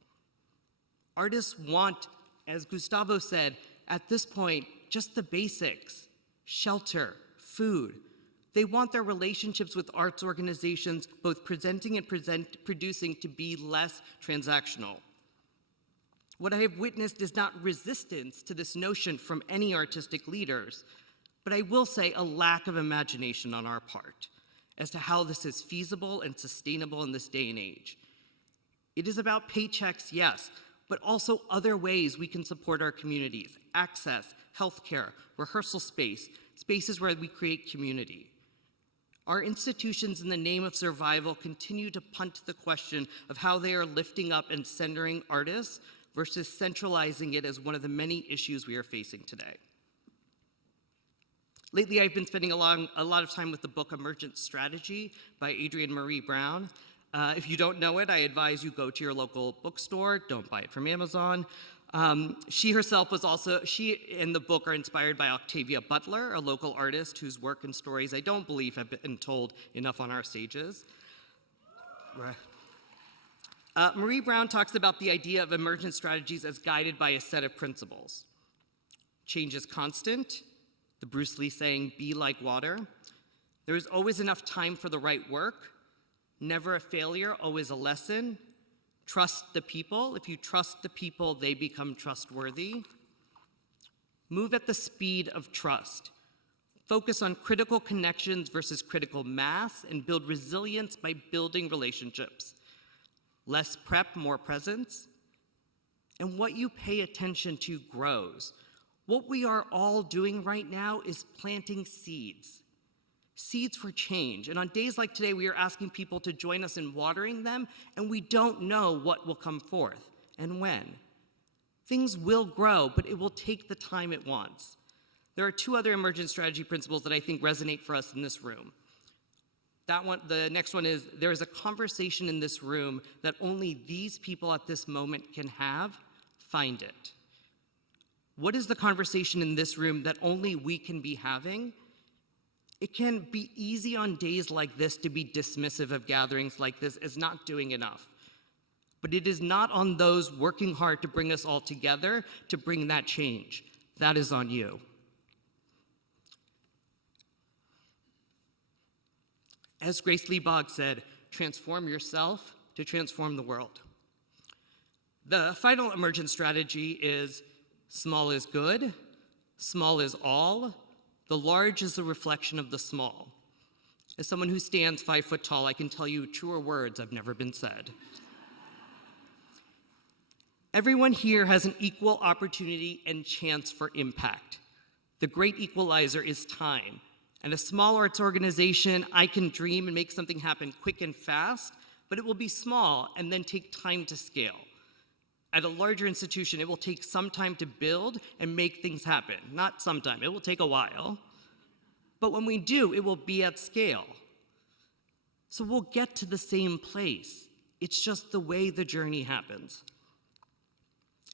Artists want, as Gustavo said, at this point, just the basics: shelter, food. They want their relationships with arts organizations, both presenting and producing, to be less transactional. What I have witnessed is not resistance to this notion from any artistic leaders, but I will say a lack of imagination on our part as to how this is feasible and sustainable in this day and age. It is about paychecks, yes, but also other ways we can support our communities: access, healthcare, rehearsal space, spaces where we create community. Our institutions, in the name of survival, continue to punt the question of how they are lifting up and centering artists versus centralizing it as one of the many issues we are facing today. Lately, I've been spending a lot of time with the book Emergent Strategy by Adrienne Marie Brown. If you don't know it, I advise you go to your local bookstore. Don't buy it from Amazon. She herself was also, she and the book are inspired by Octavia Butler, a local artist whose work and stories I don't believe have been told enough on our stages. Marie Brown talks about the idea of emergent strategies as guided by a set of principles. Change is constant. The Bruce Lee saying, "Be like water." There is always enough time for the right work. Never a failure, always a lesson. Trust the people. If you trust the people, they become trustworthy. Move at the speed of trust. Focus on critical connections versus critical mass, and build resilience by building relationships. Less prep, more presence. And what you pay attention to grows. What we are all doing right now is planting seeds. Seeds for change. And on days like today, we are asking people to join us in watering them, and we don't know what will come forth and when. Things will grow, but it will take the time it wants. There are two other emergent strategy principles that I think resonate for us in this room. The next one is, there is a conversation in this room that only these people at this moment can have. Find it. What is the conversation in this room that only we can be having? It can be easy on days like this to be dismissive of gatherings like this as not doing enough. But it is not on those working hard to bring us all together to bring that change. That is on you. As Grace Lee Boggs said, transform yourself to transform the world. The final emergent strategy is small is good, small is all, the large is a reflection of the small. As someone who stands 5 foot tall, I can tell you truer words have never been said. Everyone here has an equal opportunity and chance for impact. The great equalizer is time. And a small arts organization, I can dream and make something happen quick and fast, but it will be small and then take time to scale. At a larger institution, it will take some time to build and make things happen. Not sometime, it will take a while. But when we do, it will be at scale. So we'll get to the same place. It's just the way the journey happens.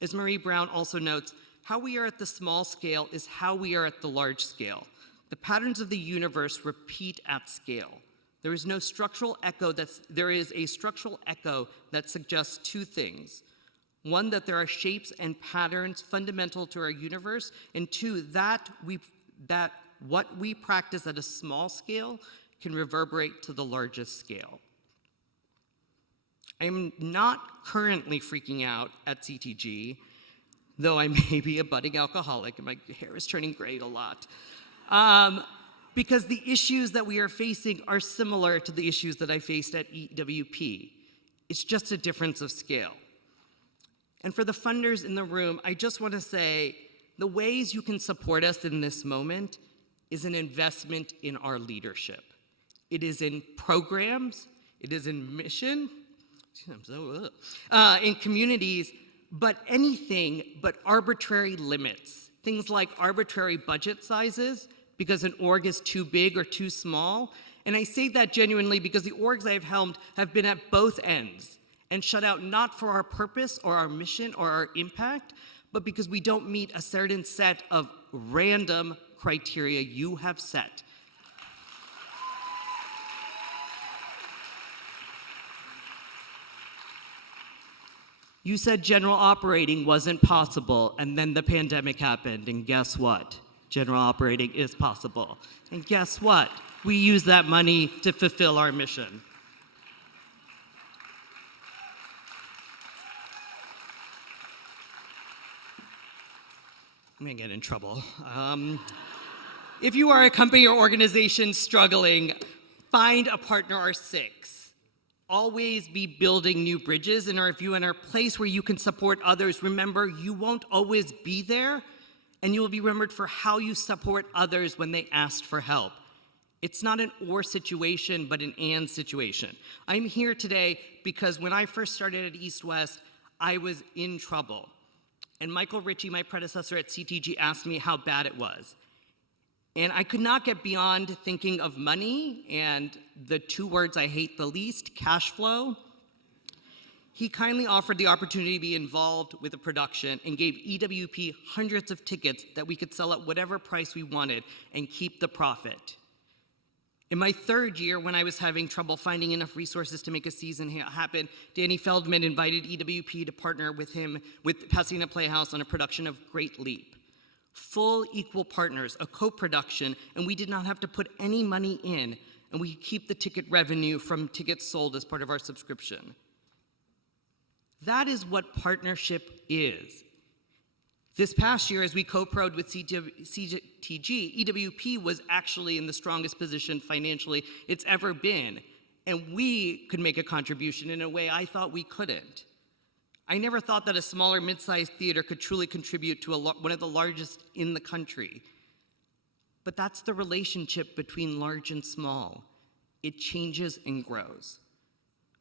As Marie Brown also notes, how we are at the small scale is how we are at the large scale. The patterns of the universe repeat at scale. There is a structural echo that suggests two things. One, that there are shapes and patterns fundamental to our universe, and two, that what we practice at a small scale can reverberate to the largest scale. I'm not currently freaking out at CTG, though I may be a budding alcoholic and my hair is turning gray a lot. Because the issues that we are facing are similar to the issues that I faced at EWP. It's just a difference of scale. And for the funders in the room, I just want to say the ways you can support us in this moment is an investment in our leadership. It is in programs, it is in mission, in communities, but anything but arbitrary limits. Things like arbitrary budget sizes because an org is too big or too small. And I say that genuinely because the orgs I've helmed have been at both ends and shut out not for our purpose or our mission or our impact, but because we don't meet a certain set of random criteria you have set. You said general operating wasn't possible, and then the pandemic happened, and guess what? General operating is possible. And guess what? We use that money to fulfill our mission. I'm gonna get in trouble. If you are a company or organization struggling, find a partner or six. Always be building new bridges, and if you're in a place where you can support others, remember you won't always be there, and you will be remembered for how you support others when they asked for help. It's not an or situation, but an and situation. I'm here today because when I first started at East West, I was in trouble. And Michael Ritchie, my predecessor at CTG, asked me how bad it was. And I could not get beyond thinking of money and the two words I hate the least, cash flow. He kindly offered the opportunity to be involved with the production and gave EWP hundreds of tickets that we could sell at whatever price we wanted and keep the profit. In my third year, when I was having trouble finding enough resources to make a season happen, Danny Feldman invited EWP to partner with him with Pasadena Playhouse on a production of Great Leap. Full equal partners, a co-production, and we did not have to put any money in, and we could keep the ticket revenue from tickets sold as part of our subscription. That is what partnership is. This past year, as we co-pro'd with CTG, EWP was actually in the strongest position financially it's ever been, and we could make a contribution in a way I thought we couldn't. I never thought that a smaller mid-sized theater could truly contribute to one of the largest in the country. But that's the relationship between large and small. It changes and grows.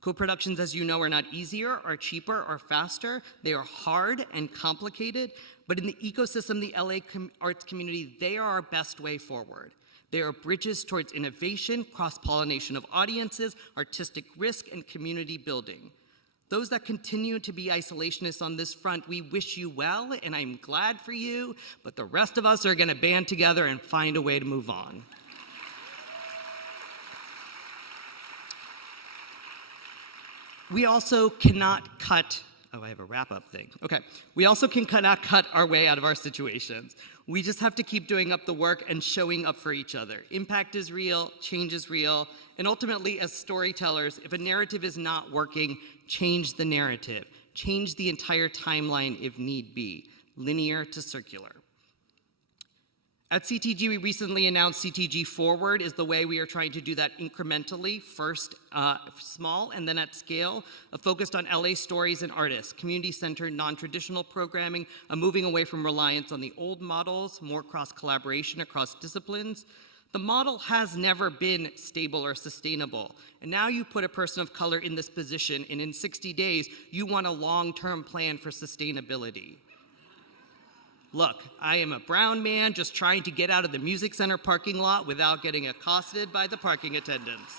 Co-productions, as you know, are not easier or cheaper or faster. They are hard and complicated, but in the ecosystem, the LA arts community, they are our best way forward. They are bridges towards innovation, cross-pollination of audiences, artistic risk, and community building. Those that continue to be isolationists on this front, we wish you well, and I'm glad for you, but the rest of us are gonna band together and find a way to move on. We also cannot cut, I have a wrap-up thing. Okay. We also cannot cut our way out of our situations. We just have to keep doing up the work and showing up for each other. Impact is real, change is real, and ultimately, as storytellers, if a narrative is not working, change the narrative. Change the entire timeline if need be, linear to circular. At CTG, we recently announced CTG Forward is the way we are trying to do that incrementally, first small and then at scale, focused on LA stories and artists, community-centered, non-traditional programming, moving away from reliance on the old models, more cross-collaboration across disciplines. The model has never been stable or sustainable. And now you put a person of color in this position, and in 60 days, you want a long-term plan for sustainability. Look, I am a brown man just trying to get out of the music center parking lot without getting accosted by the parking attendants.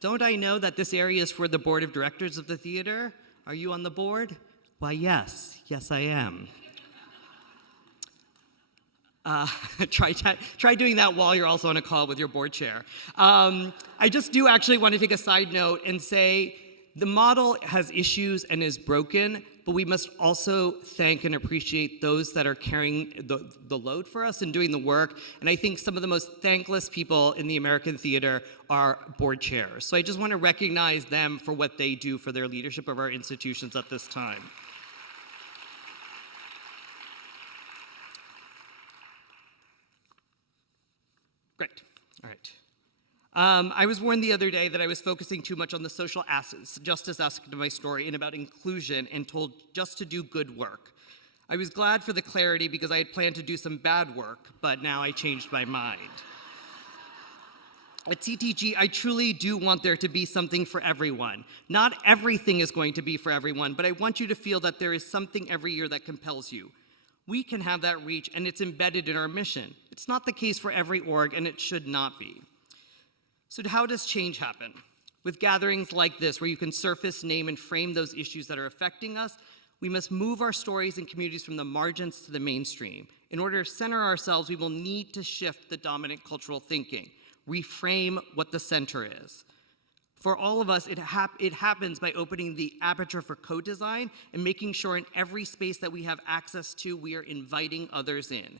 Don't I know that this area is for the board of directors of the theater? Are you on the board? Why, yes. Yes, I am. Try doing that while you're also on a call with your board chair. I just do actually want to take a side note and say the model has issues and is broken, but we must also thank and appreciate those that are carrying the load for us and doing the work. And I think some of the most thankless people in the American theater are board chairs. So I just want to recognize them for what they do for their leadership of our institutions at this time. Great. All right. I was warned the other day that I was focusing too much on the social justice aspect of my story and about inclusion and told just to do good work. I was glad for the clarity because I had planned to do some bad work, but now I changed my mind. At CTG, I truly do want there to be something for everyone. Not everything is going to be for everyone, but I want you to feel that there is something every year that compels you. We can have that reach, and it's embedded in our mission. It's not the case for every org, and it should not be. So how does change happen? With gatherings like this, where you can surface, name, and frame those issues that are affecting us, we must move our stories and communities from the margins to the mainstream. In order to center ourselves, we will need to shift the dominant cultural thinking, reframe what the center is. For all of us, it happens by opening the aperture for co-design and making sure in every space that we have access to, we are inviting others in.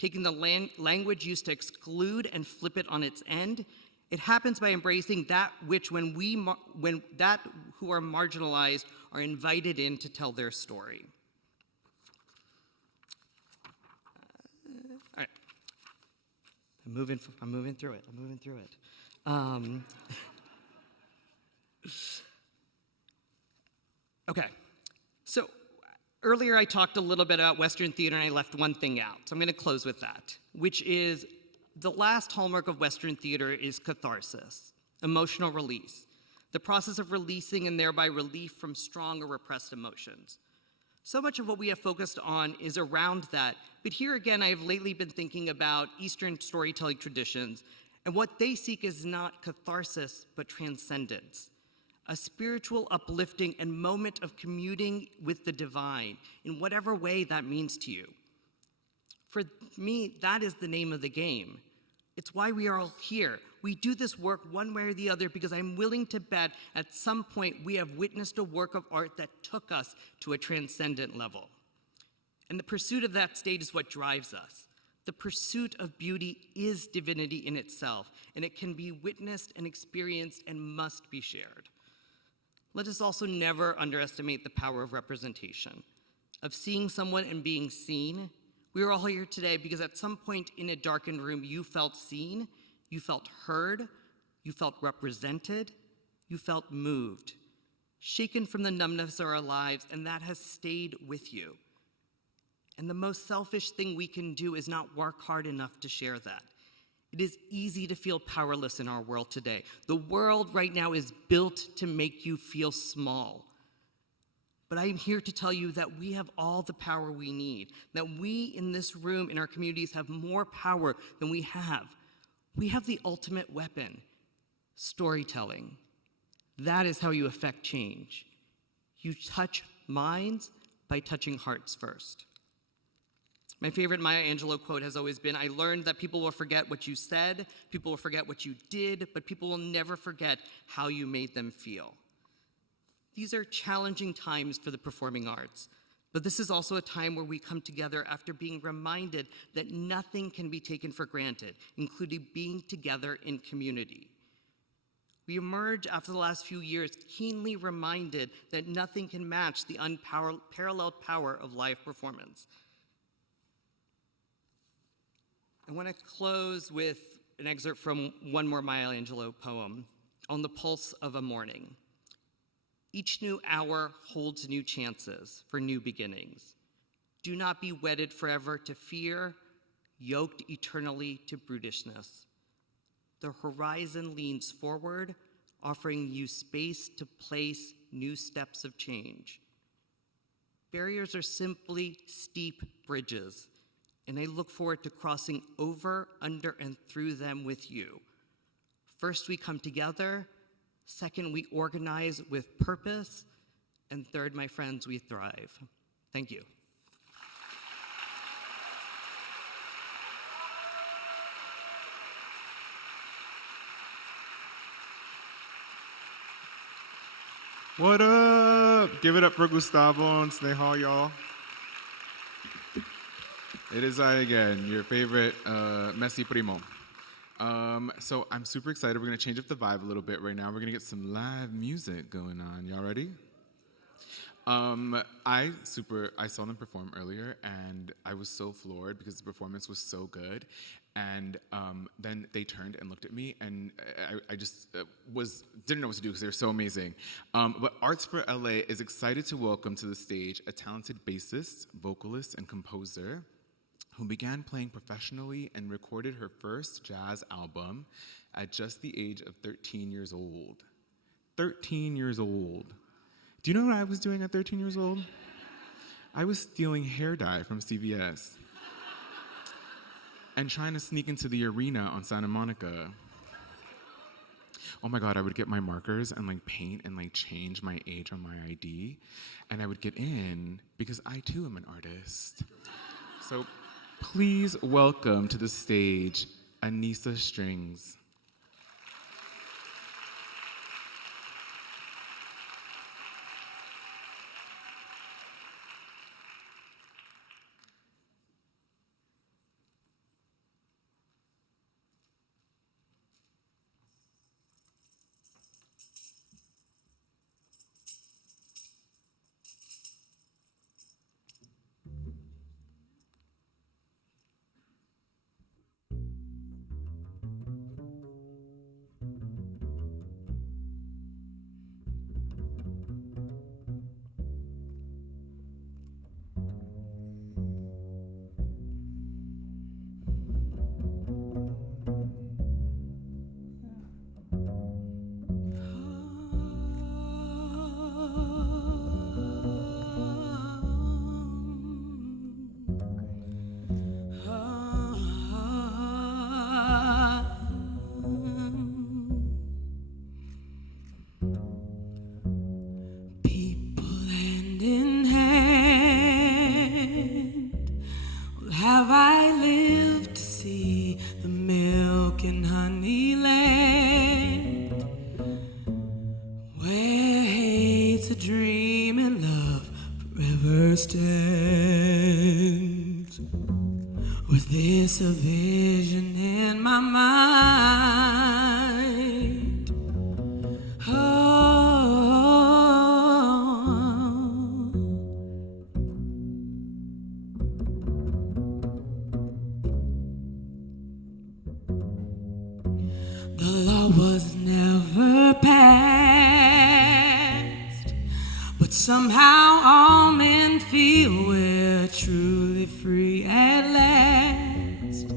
Taking the language used to exclude and flip it on its end. It happens by embracing that which when that who are marginalized are invited in to tell their story. All right. I'm moving through it. Okay, so earlier I talked a little bit about Western theater and I left one thing out. So I'm going to close with that, which is the last hallmark of Western theater is catharsis, emotional release, the process of releasing and thereby relief from strong or repressed emotions. So much of what we have focused on is around that, but here again I have lately been thinking about Eastern storytelling traditions, and what they seek is not catharsis, but transcendence. A spiritual uplifting and moment of communing with the divine in whatever way that means to you. For me, that is the name of the game. It's why we are all here. We do this work one way or the other because I'm willing to bet at some point we have witnessed a work of art that took us to a transcendent level. And the pursuit of that state is what drives us. The pursuit of beauty is divinity in itself, and it can be witnessed and experienced and must be shared. Let us also never underestimate the power of representation, of seeing someone and being seen. We are all here today because at some point in a darkened room, you felt seen, you felt heard, you felt represented, you felt moved, shaken from the numbness of our lives, and that has stayed with you. And the most selfish thing we can do is not work hard enough to share that. It is easy to feel powerless in our world today. The world right now is built to make you feel small. But I am here to tell you that we have all the power we need, that we in this room, in our communities, have more power than we have. We have the ultimate weapon, storytelling. That is how you affect change. You touch minds by touching hearts first. My favorite Maya Angelou quote has always been, I learned that people will forget what you said, people will forget what you did, but people will never forget how you made them feel. These are challenging times for the performing arts, but this is also a time where we come together after being reminded that nothing can be taken for granted, including being together in community. We emerge after the last few years keenly reminded that nothing can match the unparalleled power of live performance. I want to close with an excerpt from one more Maya Angelou poem, On the Pulse of a Morning. Each new hour holds new chances for new beginnings. Do not be wedded forever to fear, yoked eternally to brutishness. The horizon leans forward, offering you space to place new steps of change. Barriers are simply steep bridges, and I look forward to crossing over, under, and through them with you. First, we come together. Second, we organize with purpose. And third, my friends, we thrive. Thank you. What up? Give it up for Gustavo and Snehal, y'all. It is I again, your favorite Messi Primo. So I'm super excited. We're gonna change up the vibe a little bit right now. We're gonna get some live music going on. Y'all ready? I saw them perform earlier, and I was so floored because the performance was so good. And then they turned and looked at me, and I just didn't know what to do because they were so amazing. But Arts for LA is excited to welcome to the stage a talented bassist, vocalist, and composer who began playing professionally and recorded her first jazz album at just the age of 13 years old. 13 years old. Do you know what I was doing at 13 years old? I was stealing hair dye from CVS and trying to sneak into the arena on Santa Monica. Oh my God, I would get my markers and like paint and like change my age on my ID, and I would get in because I too am an artist. So please welcome to the stage Anissa Strings. People hand in hand, have I lived to see the milk and honey land, where hate's a dream and love forever stands? Was this a vision in my mind? The law was never passed, but somehow all men feel we're truly free at last.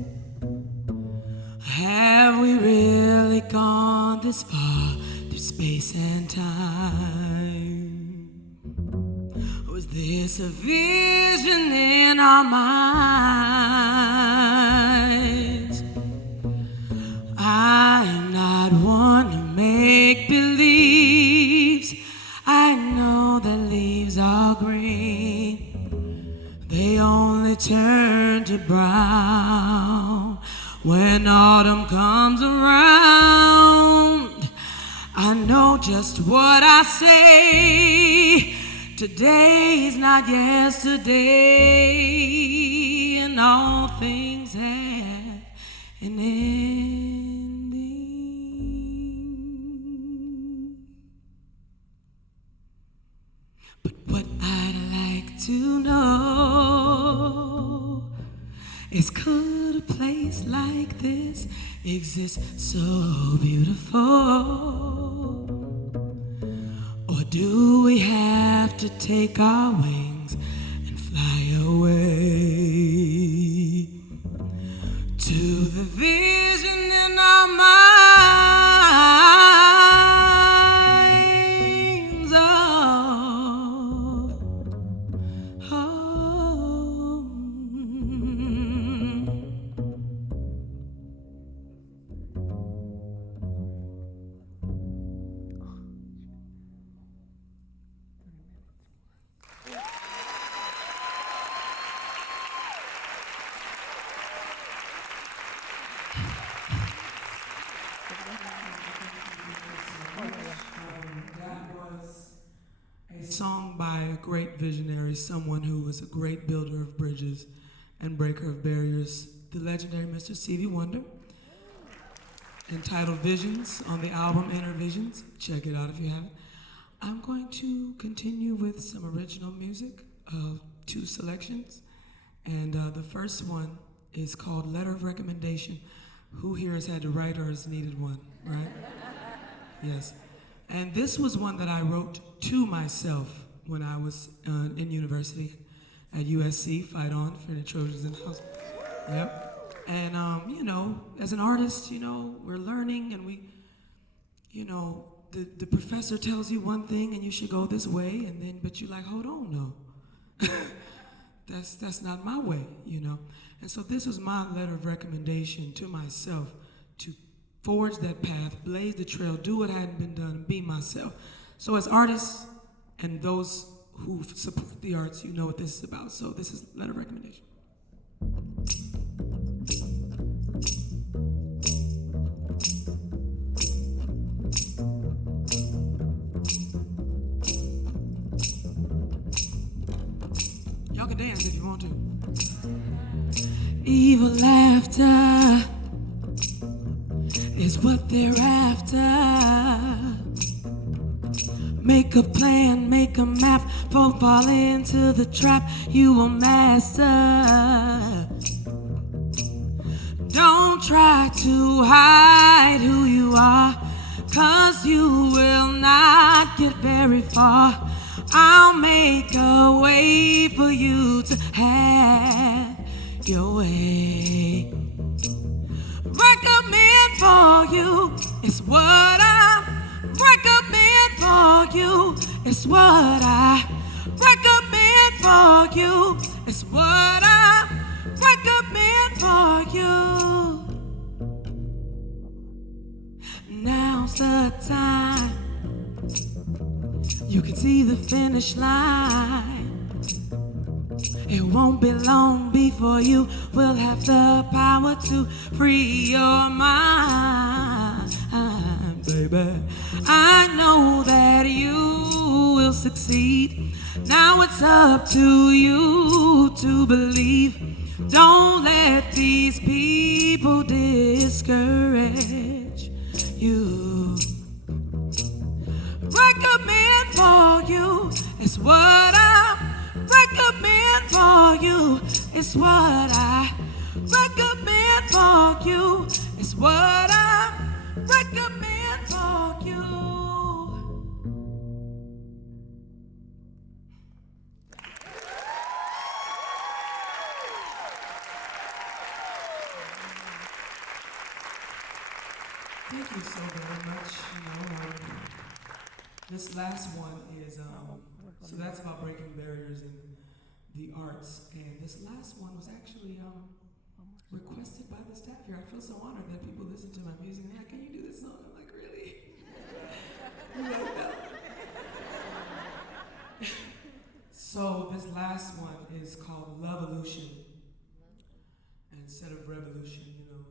Have we really gone this far through space and time? Was this a vision in our minds? I'm not one to make believes. I know that leaves are green. They only turn to brown when autumn comes around. I know just what I say. Today is not yesterday, and all things have an ending. But what I'd like to know is, could a place like this exist so beautiful? Or do we have to take our wings and fly away to the vision in our minds? song by a great visionary, someone who was a great builder of bridges and breaker of barriers, the legendary Mr. Stevie Wonder, entitled Visions on the album Inner Visions. Check it out if you haven't. I'm going to continue with some original music, 2 selections. And the first one is called Letter of Recommendation. Who here has had to write or has needed one, right? Yes. And this was one that I wrote to myself when I was in university at USC, Fight On for the Trojans in the house. Yep. And, you know, as an artist, you know, we're learning and we, you know, the professor tells you one thing and you should go this way, and then, but you're like, hold on, no. That's not my way, you know. And so this was my letter of recommendation to myself to forge that path, blaze the trail, do what hadn't been done, and be myself. So as artists and those who support the arts, you know what this is about. So this is letter of recommendation. Y'all can dance if you want to. Evil laughter is what they're after. Make a plan, make a map, don't fall into the trap you will master. Don't try to hide who you are, 'cause you will not get very far. I'll make a way for you to have your way. Recommend for you is what I recommend for you. It's what I recommend for you. It's what I recommend for you. Now's the time. You can see the finish line. It won't be long before you will have the power to free your mind, baby. I know that you will succeed. Now it's up to you to believe. Don't let these people discourage you. Recommend for you is what I recommend for you. It's what I recommend for you. It's what I recommend for you. Thank you so very much. You know, this last one is, so that's about breaking barriers in the arts. And this last one was actually requested by the staff here. I feel so honored that people listen to my music and they're like, can you do this song? I'm like, really? You like that? So this last one is called Love-olution instead of revolution, you know,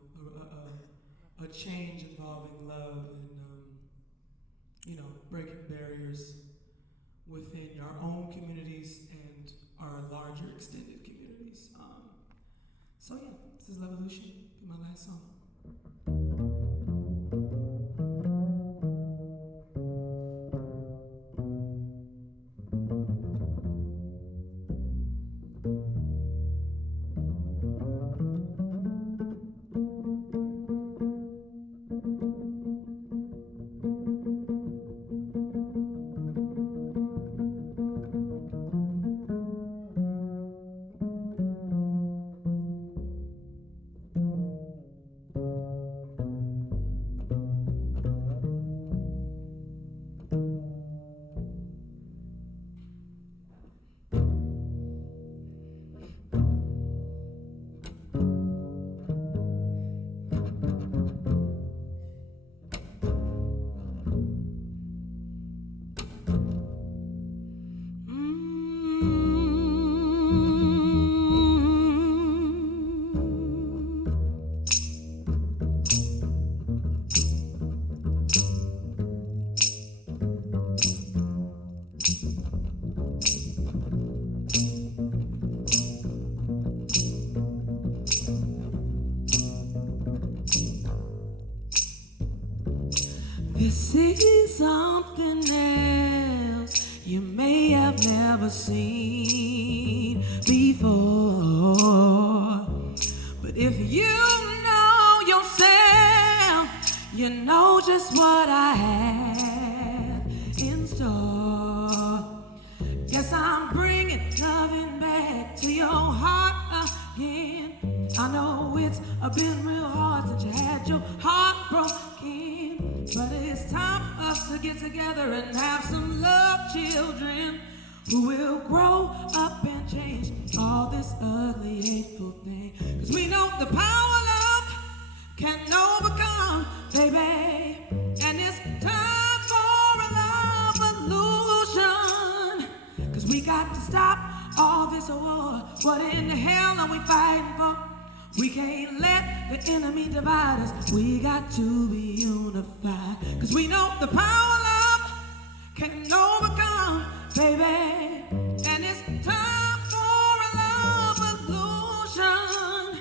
a change involving love and, you know, breaking barriers within our own communities and our larger extended communities. So yeah, this is Love-olution, my last song. This is something else you may have never seen before. But if you know yourself, you know just what I have in store. Guess I'm bringing loving back to your heart again. I know it's been real hard since you had your heart broken, but it's time for us to get together and have some love children who will grow up and change all this ugly, hateful thing. 'Cause we know the power love can overcome, baby, and it's time for a love revolution. 'Cause we got to stop all this war. What in the hell are we fighting for? We can't let the enemy divide us. We got to be unified. 'Cause we know the power love can overcome, baby. And it's time for a love revolution.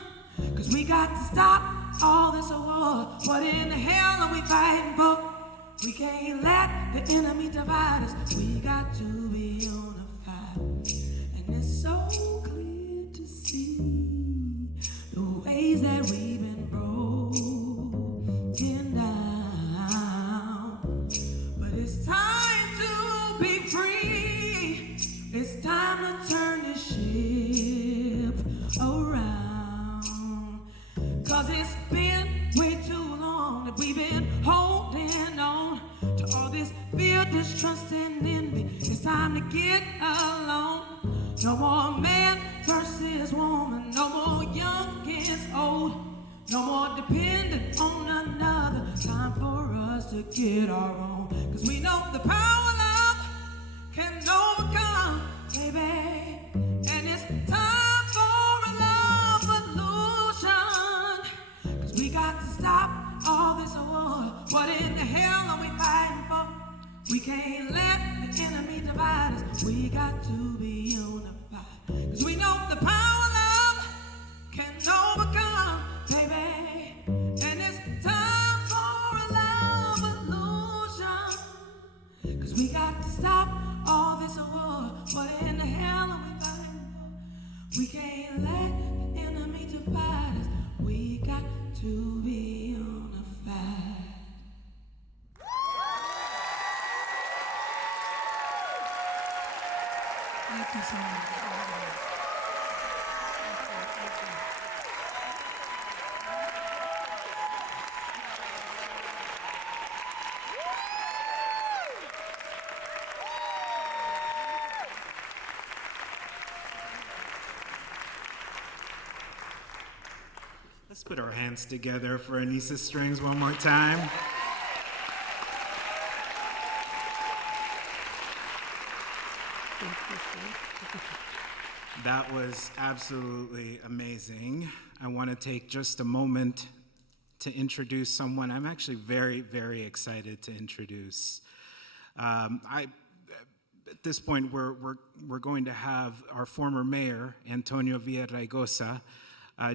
'Cause we got to stop all this war. What in the hell are we fighting for? We can't let the enemy divide us. We got to be unified. And it's so clear to see the ways that we've been broken down. But it's time to be free. It's time to turn this ship around. 'Cause it's been way too long that we've been holding on to all this fear, distrust, and envy. It's time to get along. No more man versus woman, no more young against old, no more dependent on another. Time for us to get our own. 'Cause we know the power love can overcome, baby. And it's time for a love revolution. 'Cause we got to stop all this war. What in the hell are we fighting for? We can't let the enemy divide us. We got to be unified. 'Cause we know the power love can overcome, baby. And it's time for a love revolution. 'Cause we got to stop all this war. What in the hell are we fighting for? We can't let the enemy divide us. We got to be unified. Thank you so much. Let's put our hands together for Anissa Strings one more time. That was absolutely amazing. I want to take just a moment to introduce someone I'm actually very, very excited to introduce. At this point, we're going to have our former mayor, Antonio Villaraigosa,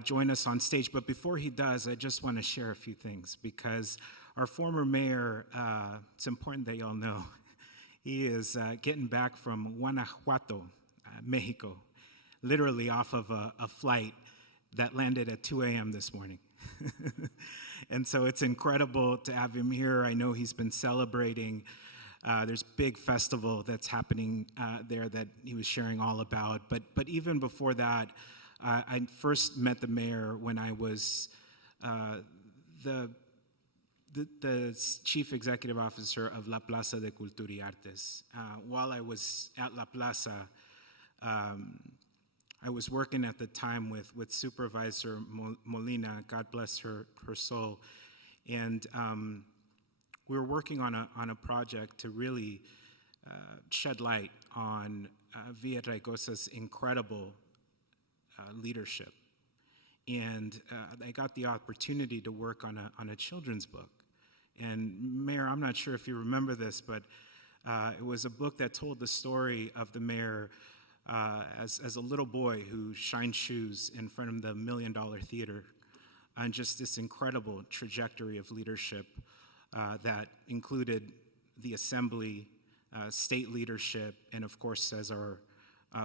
join us on stage. But before he does, I just want to share a few things, because our former mayor, it's important that y'all know, he is getting back from Guanajuato, Mexico, literally off of a flight that landed at 2 a.m. this morning. And so it's incredible to have him here. I know he's been celebrating. There's a big festival that's happening there that he was sharing all about. But even before that, I first met the mayor when I was the chief executive officer of La Plaza de Cultura y Artes. While I was at La Plaza, I was working at the time with Supervisor Molina, God bless her soul, and we were working on a project to really shed light on Villaraigosa's incredible leadership. And I got the opportunity to work on a children's book. And Mayor, I'm not sure if you remember this, but it was a book that told the story of the mayor as a little boy who shined shoes in front of the $1 Million Theater, and just this incredible trajectory of leadership that included the assembly, state leadership, and of course, as our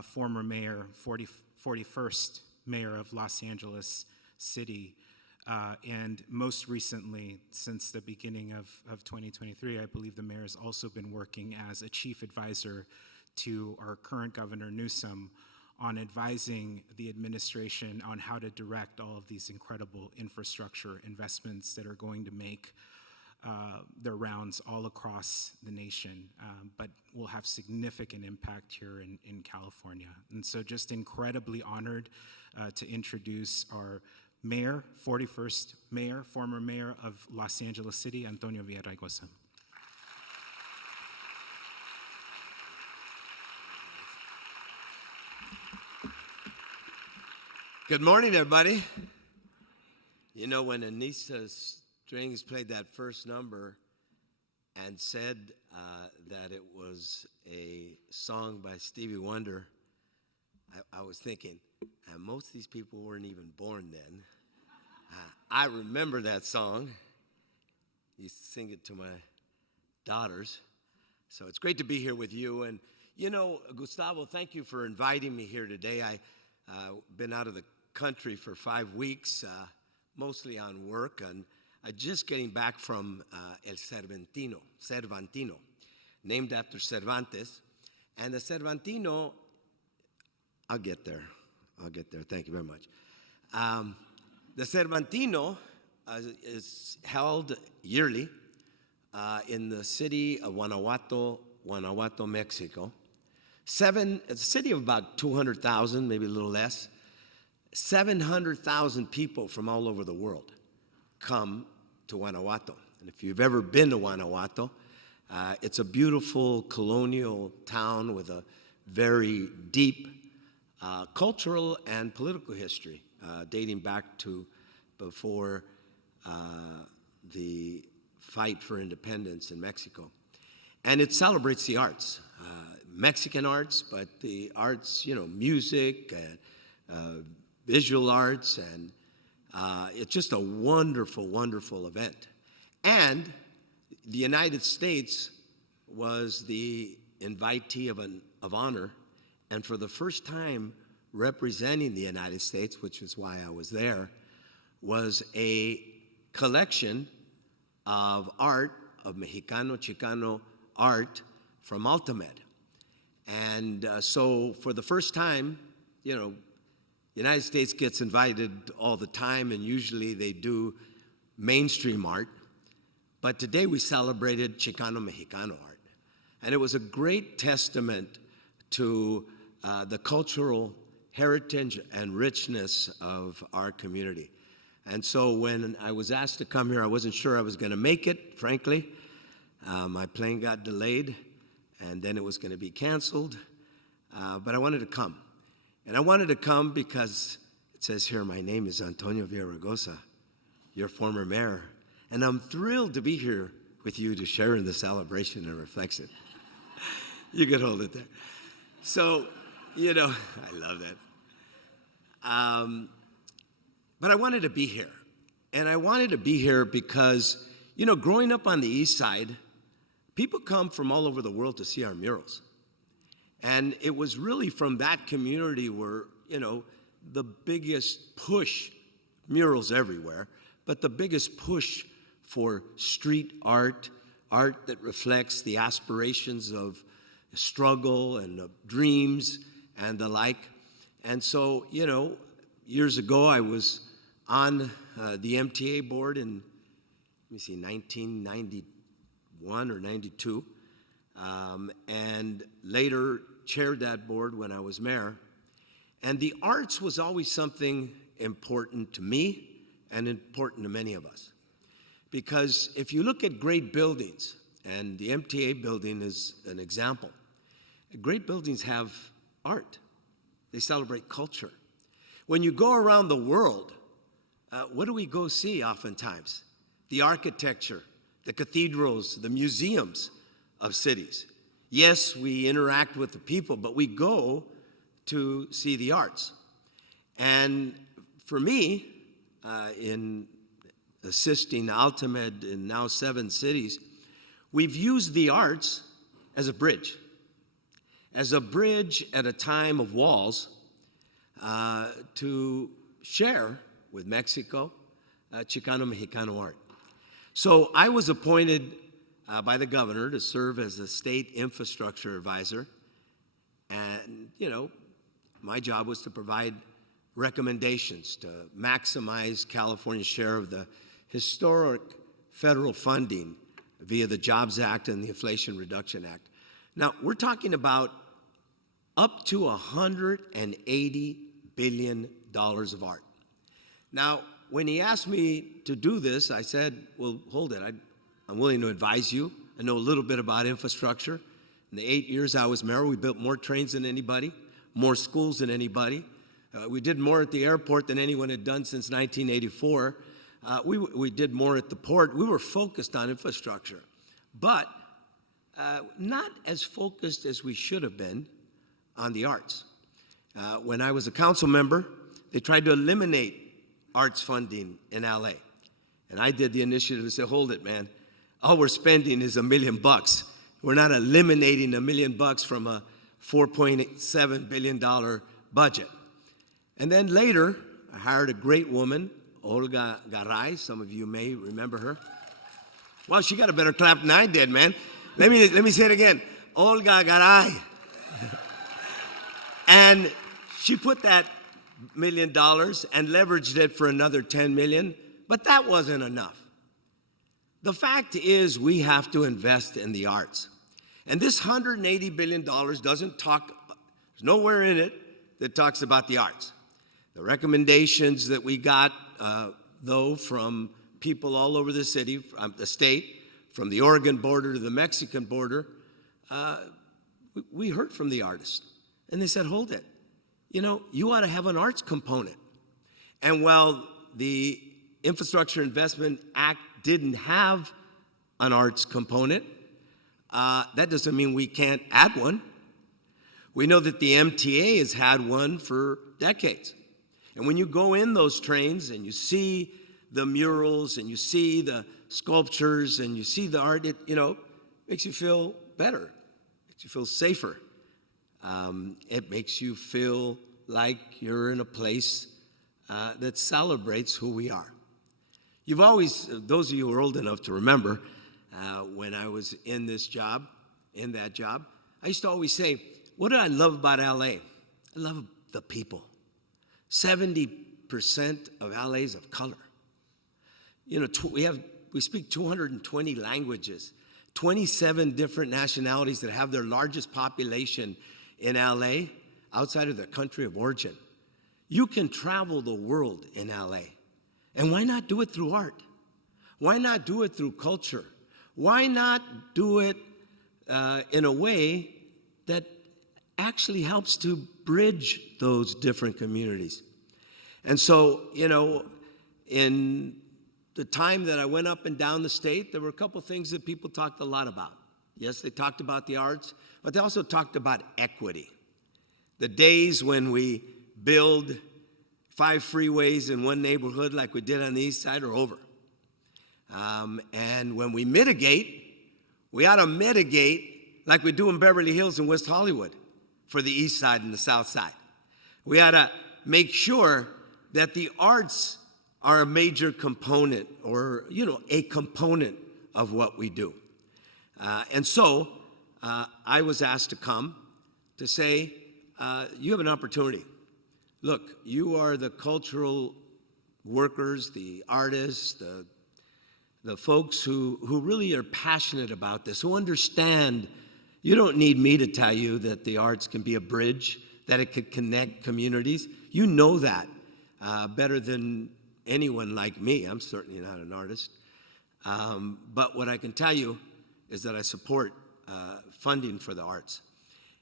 former mayor, 41st mayor of Los Angeles City. And most recently, since the beginning of 2023, I believe the mayor has also been working as a chief advisor to our current governor, Newsom, on advising the administration on how to direct all of these incredible infrastructure investments that are going to make their rounds all across the nation, but will have significant impact here in California. And so just incredibly honored to introduce our mayor, 41st mayor, former mayor of Los Angeles City, Antonio Villaraigosa. Good morning, everybody. You know, when Anissa Strings played that first number and said that it was a song by Stevie Wonder, I was thinking, most of these people weren't even born then. I remember that song. Used to sing it to my daughters. So it's great to be here with you. And, you know, Gustavo, thank you for inviting me here today. I've been out of the country for 5 weeks, mostly on work, and just getting back from El Cervantino, named after Cervantes. And the Cervantino, I'll get there. Thank you very much. The Cervantino is held yearly in the city of Guanajuato, Mexico. It's a city of about 200,000, maybe a little less. 700,000 people from all over the world come to Guanajuato. And if you've ever been to Guanajuato, it's a beautiful colonial town with a very deep cultural and political history dating back to before the fight for independence in Mexico. And it celebrates the arts, Mexican arts, but the arts, you know, music, visual arts, and it's just a wonderful, wonderful event. And the United States was the invitee of honor, and for the first time representing the United States, which is why I was there, was a collection of art, of Mexicano, Chicano art from Altamed. And so for the first time, you know, the United States gets invited all the time, and usually they do mainstream art. But today we celebrated Chicano Mexicano art. And it was a great testament to the cultural heritage and richness of our community. And so when I was asked to come here, I wasn't sure I was going to make it, frankly. My plane got delayed, and then it was going to be canceled. But I wanted to come. And I wanted to come because it says here, my name is Antonio Villaraigosa, your former mayor. And I'm thrilled to be here with you to share in the celebration and reflection. You could hold it there. So, you know, I love that. But I wanted to be here. And I wanted to be here because, you know, growing up on the East Side, people come from all over the world to see our murals. And it was really from that community where, you know, the biggest push, murals everywhere, but the biggest push for street art, art that reflects the aspirations of struggle and of dreams and the like. And so, you know, years ago I was on the MTA board in, 1991 or 92. And later chaired that board when I was mayor. And the arts was always something important to me and important to many of us. Because if you look at great buildings, and the MTA building is an example, great buildings have art. They celebrate culture. When you go around the world, what do we go see oftentimes? The architecture, the cathedrals, the museums of cities. Yes, we interact with the people, but we go to see the arts. And for me, in assisting Altamed in now 7 cities, we've used the arts as a bridge at a time of walls to share with Mexico Chicano-Mexicano art. So I was appointed by the governor to serve as a state infrastructure advisor. And, my job was to provide recommendations to maximize California's share of the historic federal funding via the Jobs Act and the Inflation Reduction Act. Now, we're talking about up to $180 billion of art. Now, when he asked me to do this, I said, well, hold it. I'm willing to advise you. I know a little bit about infrastructure. In the 8 years I was mayor, we built more trains than anybody, more schools than anybody. We did more at the airport than anyone had done since 1984. We did more at the port. We were focused on infrastructure, but not as focused as we should have been on the arts. When I was a council member, they tried to eliminate arts funding in LA. And I did the initiative to say, hold it, man. All we're spending is $1 million. We're not eliminating $1 million from a $4.7 billion budget. And then later, I hired a great woman, Olga Garay. Some of you may remember her. Well, she got a better clap than I did, man. Let me say it again. Olga Garay. And she put that $1 million and leveraged it for another $10 million, but that wasn't enough. The fact is we have to invest in the arts. And this $180 billion doesn't talk, there's nowhere in it that talks about the arts. The recommendations that we got, though, from people all over the city, from the state, from the Oregon border to the Mexican border, we heard from the artists. And they said, hold it. You ought to have an arts component. And while the Infrastructure Investment Act didn't have an arts component, that doesn't mean we can't add one. We know that the MTA has had one for decades. And when you go in those trains and you see the murals and you see the sculptures and you see the art, it makes you feel better, makes you feel safer. It makes you feel like you're in a place that celebrates who we are. You've always, those of you who are old enough to remember, when I was in that job, I used to always say, what do I love about LA? I love the people. 70% of LA is of color. We speak 220 languages, 27 different nationalities that have their largest population in LA outside of their country of origin. You can travel the world in LA. And why not do it through art? Why not do it through culture? Why not do it in a way that actually helps to bridge those different communities? And so, in the time that I went up and down the state, there were a couple things that people talked a lot about. Yes, they talked about the arts, but they also talked about equity. The days when we build 5 freeways in one neighborhood like we did on the east side are over. And when we mitigate, we ought to mitigate like we do in Beverly Hills and West Hollywood for the east side and the south side. We ought to make sure that the arts are a major component or, a component of what we do. And so I was asked to come to say, you have an opportunity. Look, you are the cultural workers, the artists, the folks who really are passionate about this, who understand. You don't need me to tell you that the arts can be a bridge, that it could connect communities. You know that better than anyone like me. I'm certainly not an artist. But what I can tell you is that I support funding for the arts.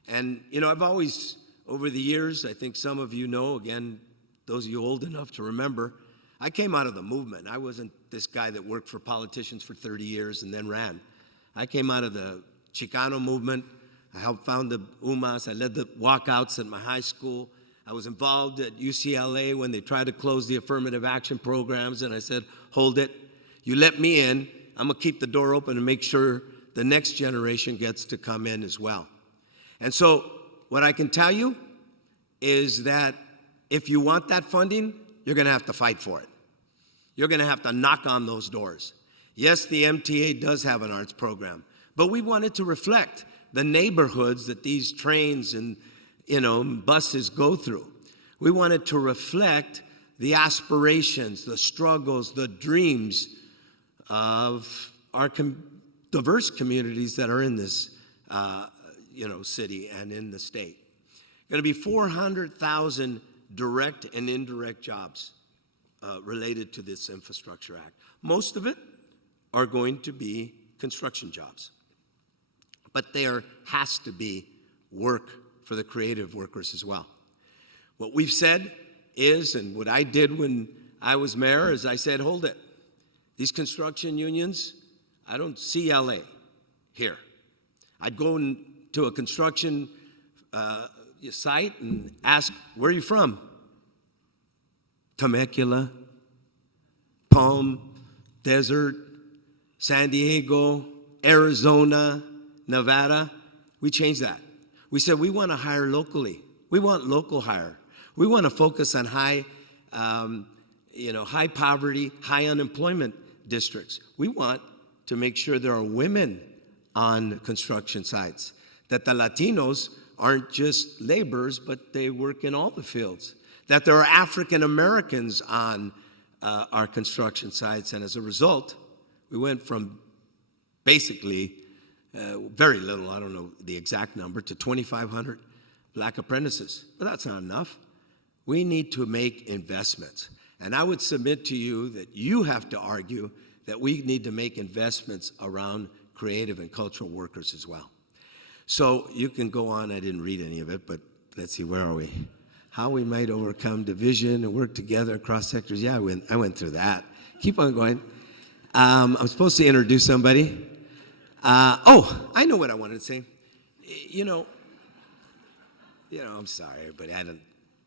And, I've always, over the years, I think some of you know, again, those of you old enough to remember, I came out of the movement. I wasn't this guy that worked for politicians for 30 years and then ran. I came out of the Chicano movement. I helped found the UMAS. I led the walkouts at my high school. I was involved at UCLA when they tried to close the affirmative action programs, and I said, hold it. You let me in, I'm going to keep the door open and make sure the next generation gets to come in as well. And so what I can tell you is that if you want that funding, you're going to have to fight for it. You're going to have to knock on those doors. Yes, the MTA does have an arts program, but we want it to reflect the neighborhoods that these trains and buses go through. We want it to reflect the aspirations, the struggles, the dreams of our diverse communities that are in this city and in the state. Going to be 400,000 direct and indirect jobs related to this Infrastructure Act. Most of it are going to be construction jobs. But there has to be work for the creative workers as well. What we've said is, and what I did when I was mayor, is I said, hold it. These construction unions, I don't see LA here. I'd go to a construction site and ask, where are you from? Temecula, Palm Desert, San Diego, Arizona, Nevada. We changed that. We said we want to hire locally. We want local hire. We want to focus on high poverty, high unemployment districts. We want to make sure there are women on construction sites, that the Latinos aren't just laborers, but they work in all the fields, that there are African Americans on our construction sites. And as a result, we went from basically very little, I don't know the exact number, to 2,500 black apprentices. But that's not enough. We need to make investments. And I would submit to you that you have to argue that we need to make investments around creative and cultural workers as well. So you can go on. I didn't read any of it, but let's see, where are we? How we might overcome division and work together across sectors. Yeah, I went through that. Keep on going. I'm supposed to introduce somebody. I know what I wanted to say. I'm sorry, but I don't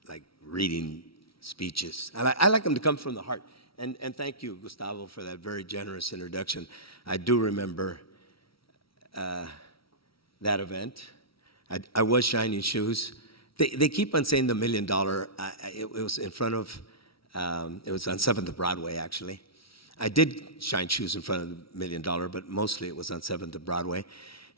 like reading speeches. I like them to come from the heart. And thank you, Gustavo, for that very generous introduction. I do remember that event. I was shining shoes. They keep on saying the $1 million. It was in front of, it was on 7th of Broadway, actually. I did shine shoes in front of the $1 million, but mostly it was on 7th of Broadway.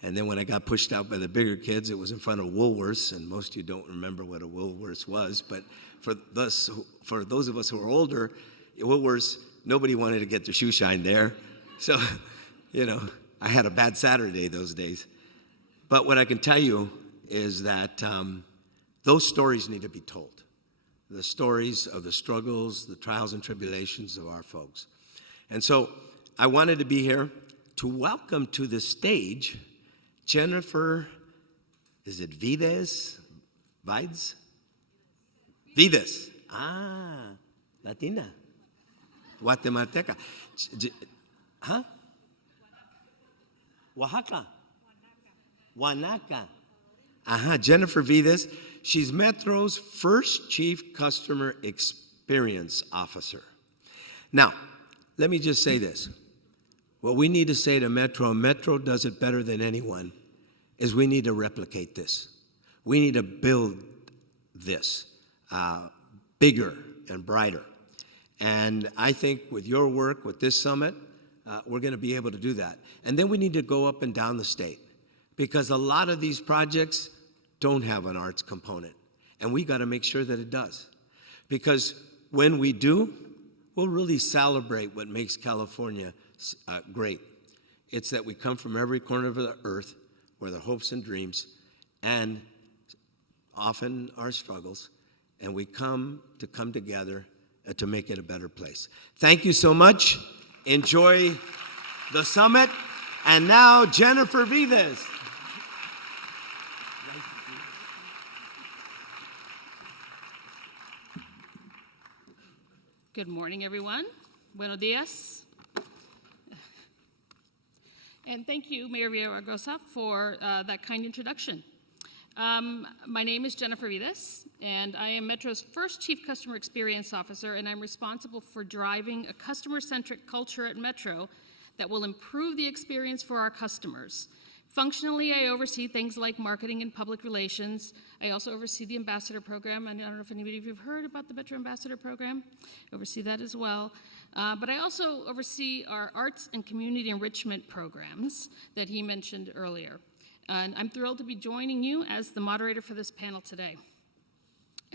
And then when I got pushed out by the bigger kids, it was in front of Woolworths, and most of you don't remember what a Woolworths was, but for those of us who are older, Woolworths, nobody wanted to get their shoe shined there. So, I had a bad Saturday those days. But what I can tell you is that those stories need to be told. The stories of the struggles, the trials and tribulations of our folks. And so I wanted to be here to welcome to the stage Jennifer, is it Vides? Vides? Vides. Latina. Guatemalteca. Huh? Oaxaca. Guanaca. Jennifer Vides. She's Metro's first Chief Customer Experience Officer. Now, let me just say this. What we need to say to Metro, and Metro does it better than anyone, is we need to replicate this. We need to build this bigger and brighter. And I think with your work, with this summit, we're going to be able to do that. And then we need to go up and down the state, because a lot of these projects don't have an arts component. And we got to make sure that it does. Because when we do, we'll really celebrate what makes California great. It's that we come from every corner of the earth where the hopes and dreams and often our struggles, and we come together to make it a better place. Thank you so much. Enjoy the summit. And now, Jennifer Vides. Good morning, everyone. Buenos dias. And thank you, Mayor Villaraigosa, for that kind introduction. My name is Jennifer Vides, and I am Metro's first Chief Customer Experience Officer, and I'm responsible for driving a customer-centric culture at Metro that will improve the experience for our customers. Functionally, I oversee things like marketing and public relations. I also oversee the ambassador program. And I don't know if anybody of you have heard about the Metro Ambassador program. I oversee that as well. But I also oversee our arts and community enrichment programs that he mentioned earlier. And I'm thrilled to be joining you as the moderator for this panel today.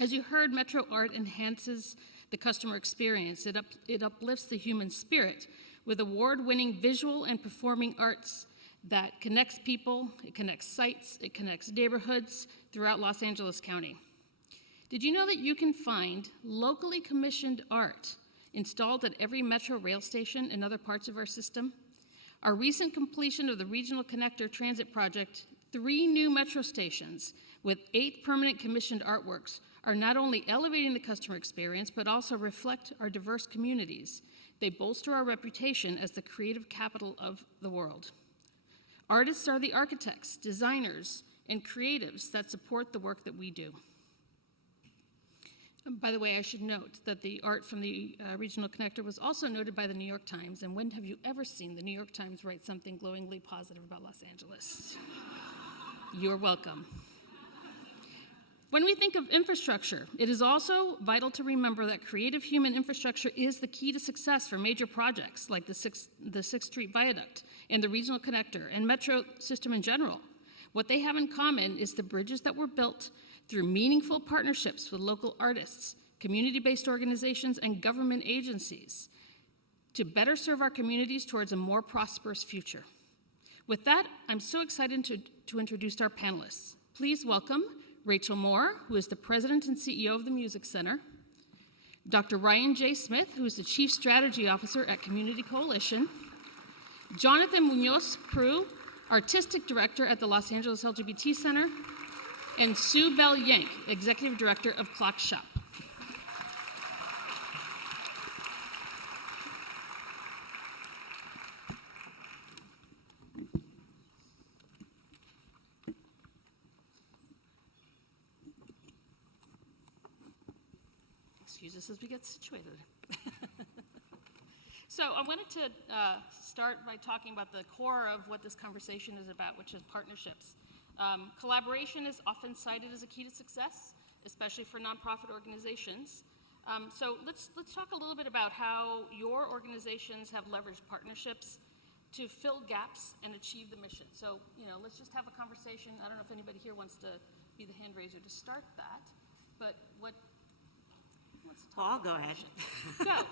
As you heard, Metro Art enhances the customer experience. It uplifts the human spirit with award-winning visual and performing arts that connects people, it connects sites, it connects neighborhoods throughout Los Angeles County. Did you know that you can find locally commissioned art installed at every Metro rail station in other parts of our system? Our recent completion of the Regional Connector Transit Project, 3 new Metro stations with 8 permanent commissioned artworks are not only elevating the customer experience, but also reflect our diverse communities. They bolster our reputation as the creative capital of the world. Artists are the architects, designers, and creatives that support the work that we do. By the way, I should note that the art from the Regional Connector was also noted by the New York Times, and when have you ever seen the New York Times write something glowingly positive about Los Angeles? You're welcome. When we think of infrastructure, it is also vital to remember that creative human infrastructure is the key to success for major projects like the 6th Street Viaduct and the Regional Connector and Metro system in general. What they have in common is the bridges that were built through meaningful partnerships with local artists, community-based organizations, and government agencies to better serve our communities towards a more prosperous future. With that, I'm so excited to introduce our panelists. Please welcome Rachel Moore, who is the president and CEO of the Music Center, Dr. Ryan J. Smith, who is the Chief Strategy Officer at Community Coalition, Jonathan Munoz Prue, Artistic Director at the Los Angeles LGBT Center, and Sue Bell Yank, Executive Director of Clock Shop. Excuse us as we get situated. So I wanted to start by talking about the core of what this conversation is about, which is partnerships. Collaboration is often cited as a key to success, especially for nonprofit organizations. So let's talk a little bit about how your organizations have leveraged partnerships to fill gaps and achieve the mission. So, let's just have a conversation. I don't know if anybody here wants to be the hand raiser to start that, but Well, I'll go ahead. Go.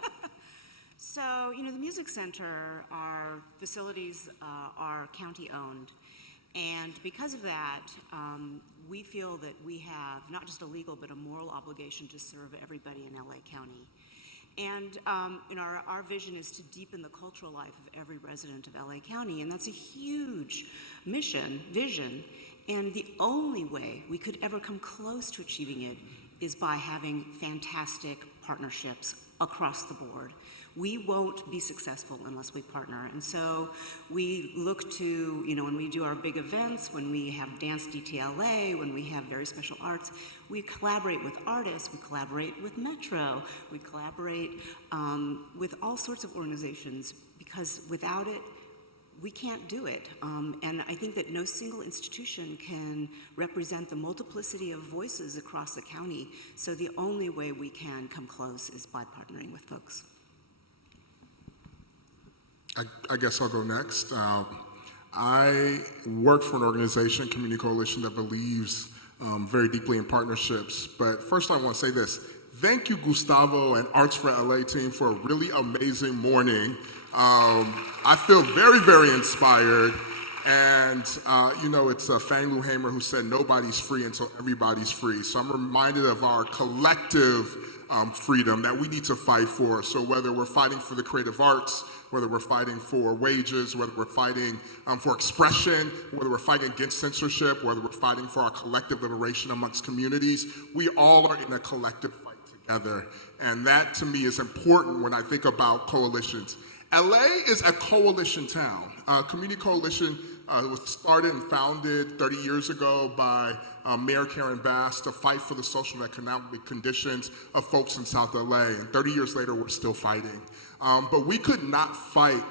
So, the Music Center, our facilities are county-owned. And because of that, we feel that we have not just a legal but a moral obligation to serve everybody in LA County. And our vision is to deepen the cultural life of every resident of LA County, and that's a huge vision. And the only way we could ever come close to achieving it is by having fantastic partnerships across the board. We won't be successful unless we partner. And so we look to, when we do our big events, when we have Dance DTLA, when we have very special arts, we collaborate with artists, we collaborate with Metro, we collaborate with all sorts of organizations, because without it, we can't do it. And I think that no single institution can represent the multiplicity of voices across the county. So the only way we can come close is by partnering with folks. I guess I'll go next. I work for an organization, Community Coalition, that believes very deeply in partnerships. But first I want to say this. Thank you, Gustavo and Arts for LA team, for a really amazing morning. I feel very, very inspired. And, it's Fannie Lou Hamer who said, nobody's free until everybody's free. So I'm reminded of our collective freedom that we need to fight for. So whether we're fighting for the creative arts, whether we're fighting for wages, whether we're fighting for expression, whether we're fighting against censorship, whether we're fighting for our collective liberation amongst communities, we all are in a collective fight together. And that, to me, is important when I think about coalitions. LA is a coalition town. Community Coalition It was started and founded 30 years ago by Mayor Karen Bass to fight for the social and economic conditions of folks in South LA. And 30 years later, we're still fighting. But we could not fight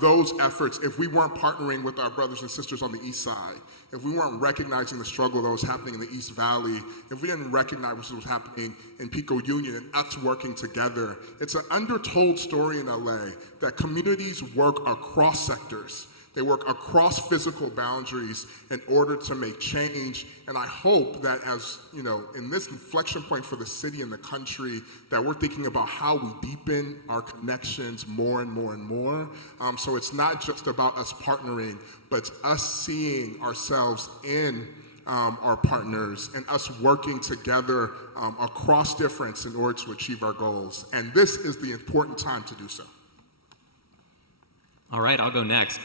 those efforts if we weren't partnering with our brothers and sisters on the East Side, if we weren't recognizing the struggle that was happening in the East Valley, if we didn't recognize what was happening in Pico Union and us working together. It's an undertold story in LA that communities work across sectors. They work across physical boundaries in order to make change. And I hope that as, you know, in this inflection point for the city and the country, that we're thinking about how we deepen our connections more and more and more. So it's not just about us partnering, but it's us seeing ourselves in our partners and us working together across difference in order to achieve our goals. And this is the important time to do so. All right, I'll go next.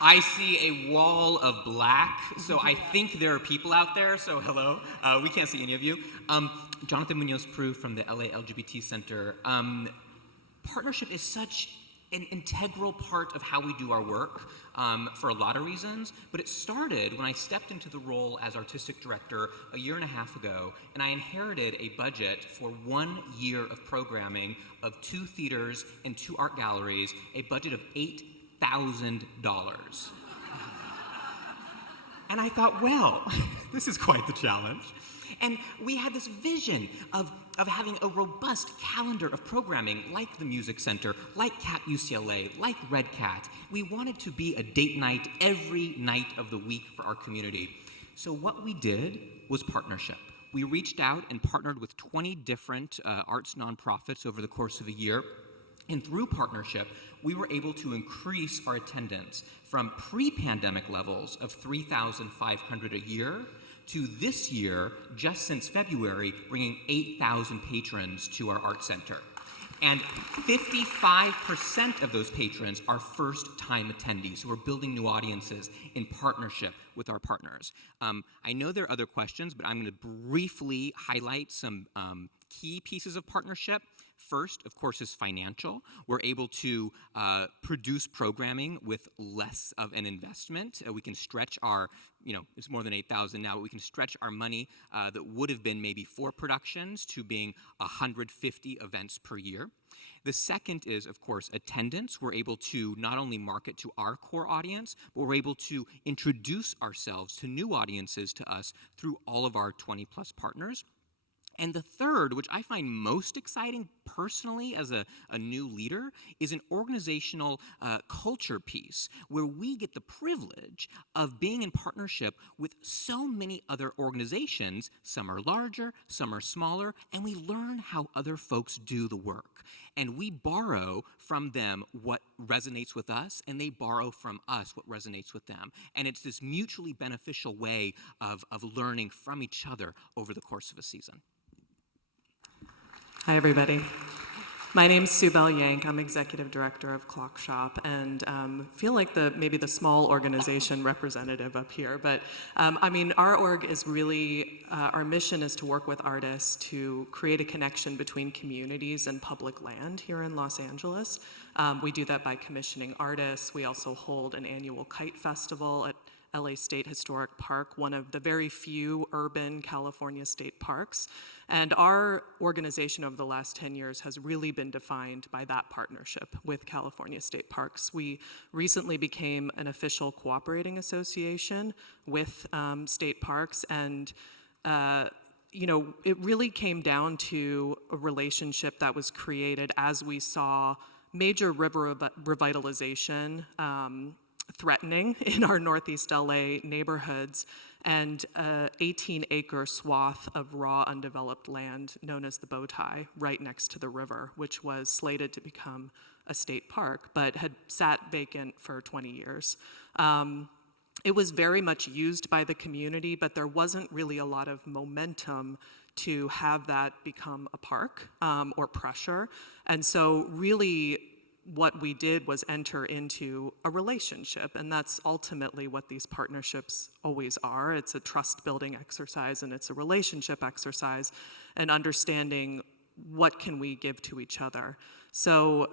I see a wall of black, so I think there are people out there, so hello. We can't see any of you. Jonathan Munoz-Prue from the LA LGBT Center. Partnership is such an integral part of how we do our work for a lot of reasons, but it started when I stepped into the role as artistic director a year and a half ago, and I inherited a budget for 1 year of programming of 2 theaters and 2 art galleries, a budget of $8,000. And I thought, well, this is quite the challenge. And we had this vision of having a robust calendar of programming like the Music Center, like CAT UCLA, like Red Cat. We wanted to be a date night every night of the week for our community. So what we did was partnership. We reached out and partnered with 20 different arts nonprofits over the course of a year. And through partnership, we were able to increase our attendance from pre-pandemic levels of 3,500 a year to this year, just since February, bringing 8,000 patrons to our art center. And 55% of those patrons are first-time attendees, so we're building new audiences in partnership with our partners. I know there are other questions, but I'm going to briefly highlight some key pieces of partnership. First, of course, is financial. We're able to produce programming with less of an investment. We can stretch our, it's more than 8,000 now, but we can stretch our money that would have been maybe 4 productions to being 150 events per year. The second is, of course, attendance. We're able to not only market to our core audience, but we're able to introduce ourselves to new audiences to us through all of our 20-plus partners. And the third, which I find most exciting personally as a new leader, is an organizational culture piece where we get the privilege of being in partnership with so many other organizations. Some are larger, some are smaller, and we learn how other folks do the work. And we borrow from them what resonates with us, and they borrow from us what resonates with them. And it's this mutually beneficial way of learning from each other over the course of a season. Hi, everybody. My name's Sue Bell Yank. I'm executive director of Clock Shop, and feel like maybe the small organization representative up here. But our org is really, our mission is to work with artists to create a connection between communities and public land here in Los Angeles. We do that by commissioning artists. We also hold an annual kite festival at LA State Historic Park, one of the very few urban California state parks. And our organization over the last 10 years has really been defined by that partnership with California State Parks. We recently became an official cooperating association with state parks, and it really came down to a relationship that was created as we saw major river revitalization threatening in our Northeast LA neighborhoods, and an 18-acre swath of raw undeveloped land known as the Bowtie right next to the river, which was slated to become a state park, but had sat vacant for 20 years. It was very much used by the community, but there wasn't really a lot of momentum to have that become a park or pressure. And so really, what we did was enter into a relationship, and that's ultimately what these partnerships always are. It's a trust-building exercise, and it's a relationship exercise, and understanding what can we give to each other. So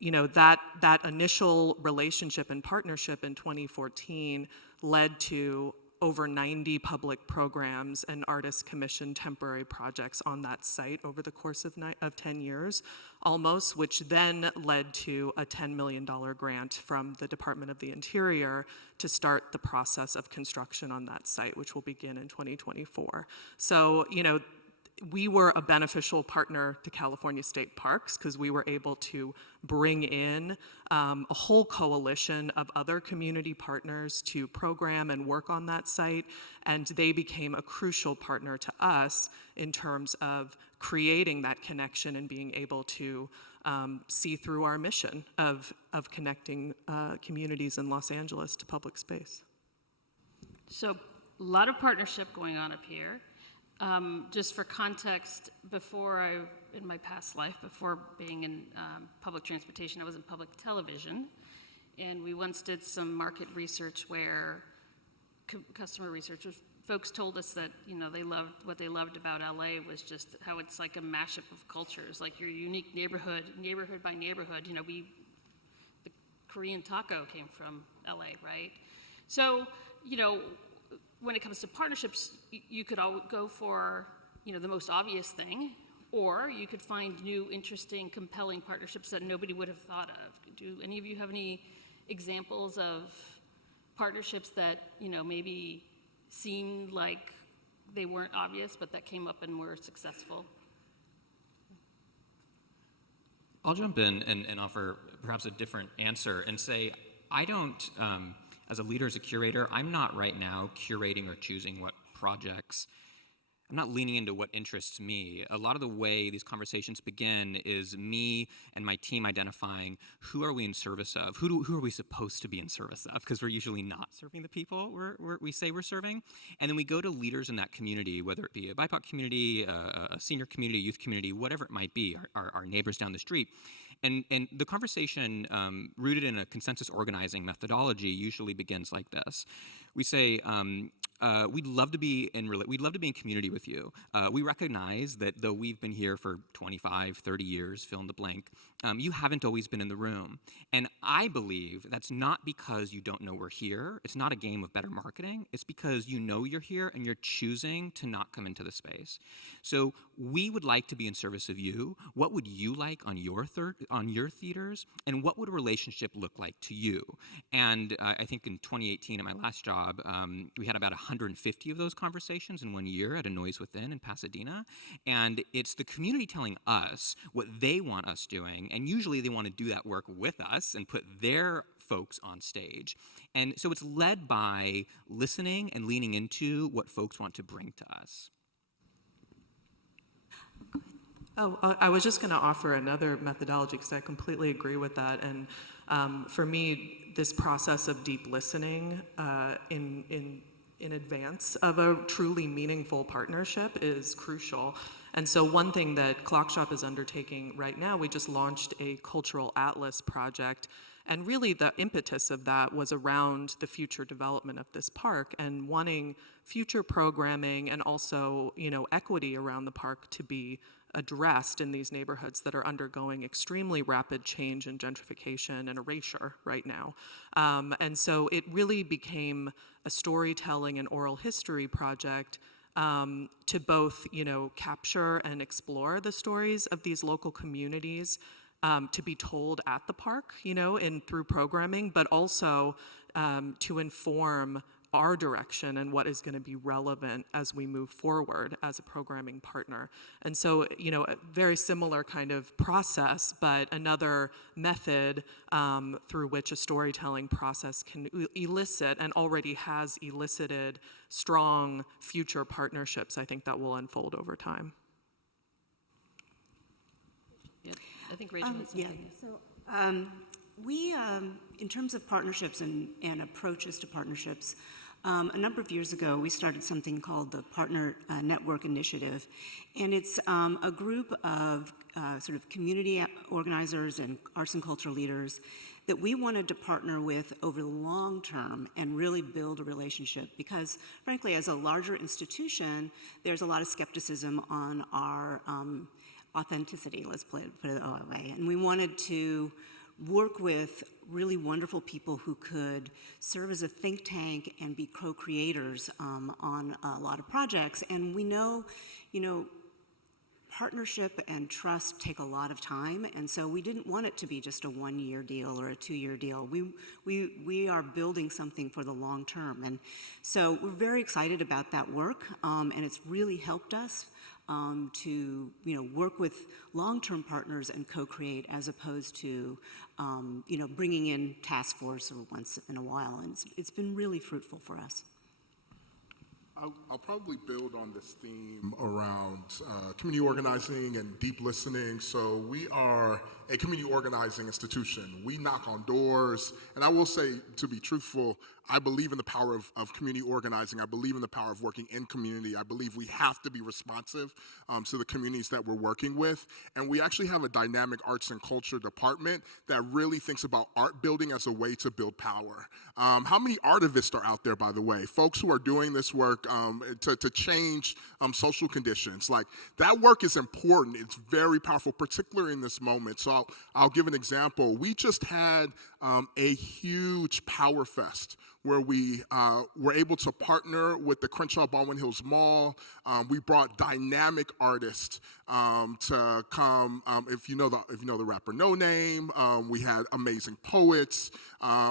that initial relationship and partnership in 2014 led to over 90 public programs and artist commissioned temporary projects on that site over the course of 10 years almost, which then led to a $10 million grant from the Department of the Interior to start the process of construction on that site, which will begin in 2024. So, we were a beneficial partner to California State Parks because we were able to bring in a whole coalition of other community partners to program and work on that site, and they became a crucial partner to us in terms of creating that connection and being able to see through our mission of connecting communities in Los Angeles to public space. So a lot of partnership going on up here. Just for context, in my past life, before being in public transportation, I was in public television, and we once did some market research where customer research, folks told us that what they loved about LA was just how it's like a mashup of cultures, like your unique neighborhood by neighborhood. The Korean taco came from LA, right? So, when it comes to partnerships, you could go for, the most obvious thing, or you could find new, interesting, compelling partnerships that nobody would have thought of. Do any of you have any examples of partnerships that, maybe seemed like they weren't obvious, but that came up and were successful? I'll jump in and offer perhaps a different answer and say, I don't, as a leader, as a curator, I'm not right now curating or choosing what projects. I'm not leaning into what interests me. A lot of the way these conversations begin is me and my team identifying who are we in service of, who are we supposed to be in service of, because we're usually not serving the people we say we're serving. And then we go to leaders in that community, whether it be a BIPOC community, a senior community, a youth community, whatever it might be, our neighbors down the street. And the conversation rooted in a consensus organizing methodology usually begins like this. We say, we'd love to be in community with you. We recognize that though we've been here for 25, 30 years, fill in the blank, you haven't always been in the room. And I believe that's not because you don't know we're here. It's not a game of better marketing. It's because you know you're here and you're choosing to not come into the space. So we would like to be in service of you. What would you like on your theaters? And what would a relationship look like to you? And I think in 2018 at my last job, we had about 150 of those conversations in 1 year at a Noise Within in Pasadena. And it's the community telling us what they want us doing. And usually they want to do that work with us and put their folks on stage. And so it's led by listening and leaning into what folks want to bring to us. Oh, I was just going to offer another methodology because I completely agree with that. And for me, this process of deep listening in advance of a truly meaningful partnership is crucial. And so one thing that Clockshop is undertaking right now, we just launched a cultural atlas project. And really the impetus of that was around the future development of this park and wanting future programming and also, equity around the park to be addressed in these neighborhoods that are undergoing extremely rapid change and gentrification and erasure right now. And so it really became a storytelling and oral history project to both, capture and explore the stories of these local communities to be told at the park, and through programming, but also to inform our direction and what is going to be relevant as we move forward as a programming partner. And so, a very similar kind of process, but another method through which a storytelling process can elicit and already has elicited strong future partnerships, I think that will unfold over time. Yeah, I think Rachel has something. Yeah, so we, in terms of partnerships and approaches to partnerships, a number of years ago, we started something called the Partner Network Initiative, and it's a group of sort of community organizers and arts and culture leaders that we wanted to partner with over the long term and really build a relationship because, frankly, as a larger institution, there's a lot of skepticism on our authenticity, let's put it that way, and we wanted to work with really wonderful people who could serve as a think tank and be co-creators on a lot of projects. And we know, partnership and trust take a lot of time, and so we didn't want it to be just a 1-year deal or a 2-year deal. We are building something for the long term, and so we're very excited about that work, and it's really helped us to work with long-term partners and co-create as opposed to bringing in task force or once in a while, and it's been really fruitful for us. I'll probably build on this theme around community organizing and deep listening. So we are a community organizing institution. We knock on doors, and I will say, to be truthful, I believe in the power of community organizing. I believe in the power of working in community. I believe we have to be responsive to the communities that we're working with. And we actually have a dynamic arts and culture department that really thinks about art building as a way to build power. How many artivists are out there, by the way? Folks who are doing this work to change social conditions. Like, that work is important. It's very powerful, particularly in this moment. So I'll give an example. We just had a huge Power Fest where we were able to partner with the Crenshaw Baldwin Hills Mall. We brought dynamic artists to come. If you know the rapper No Name, we had amazing poets.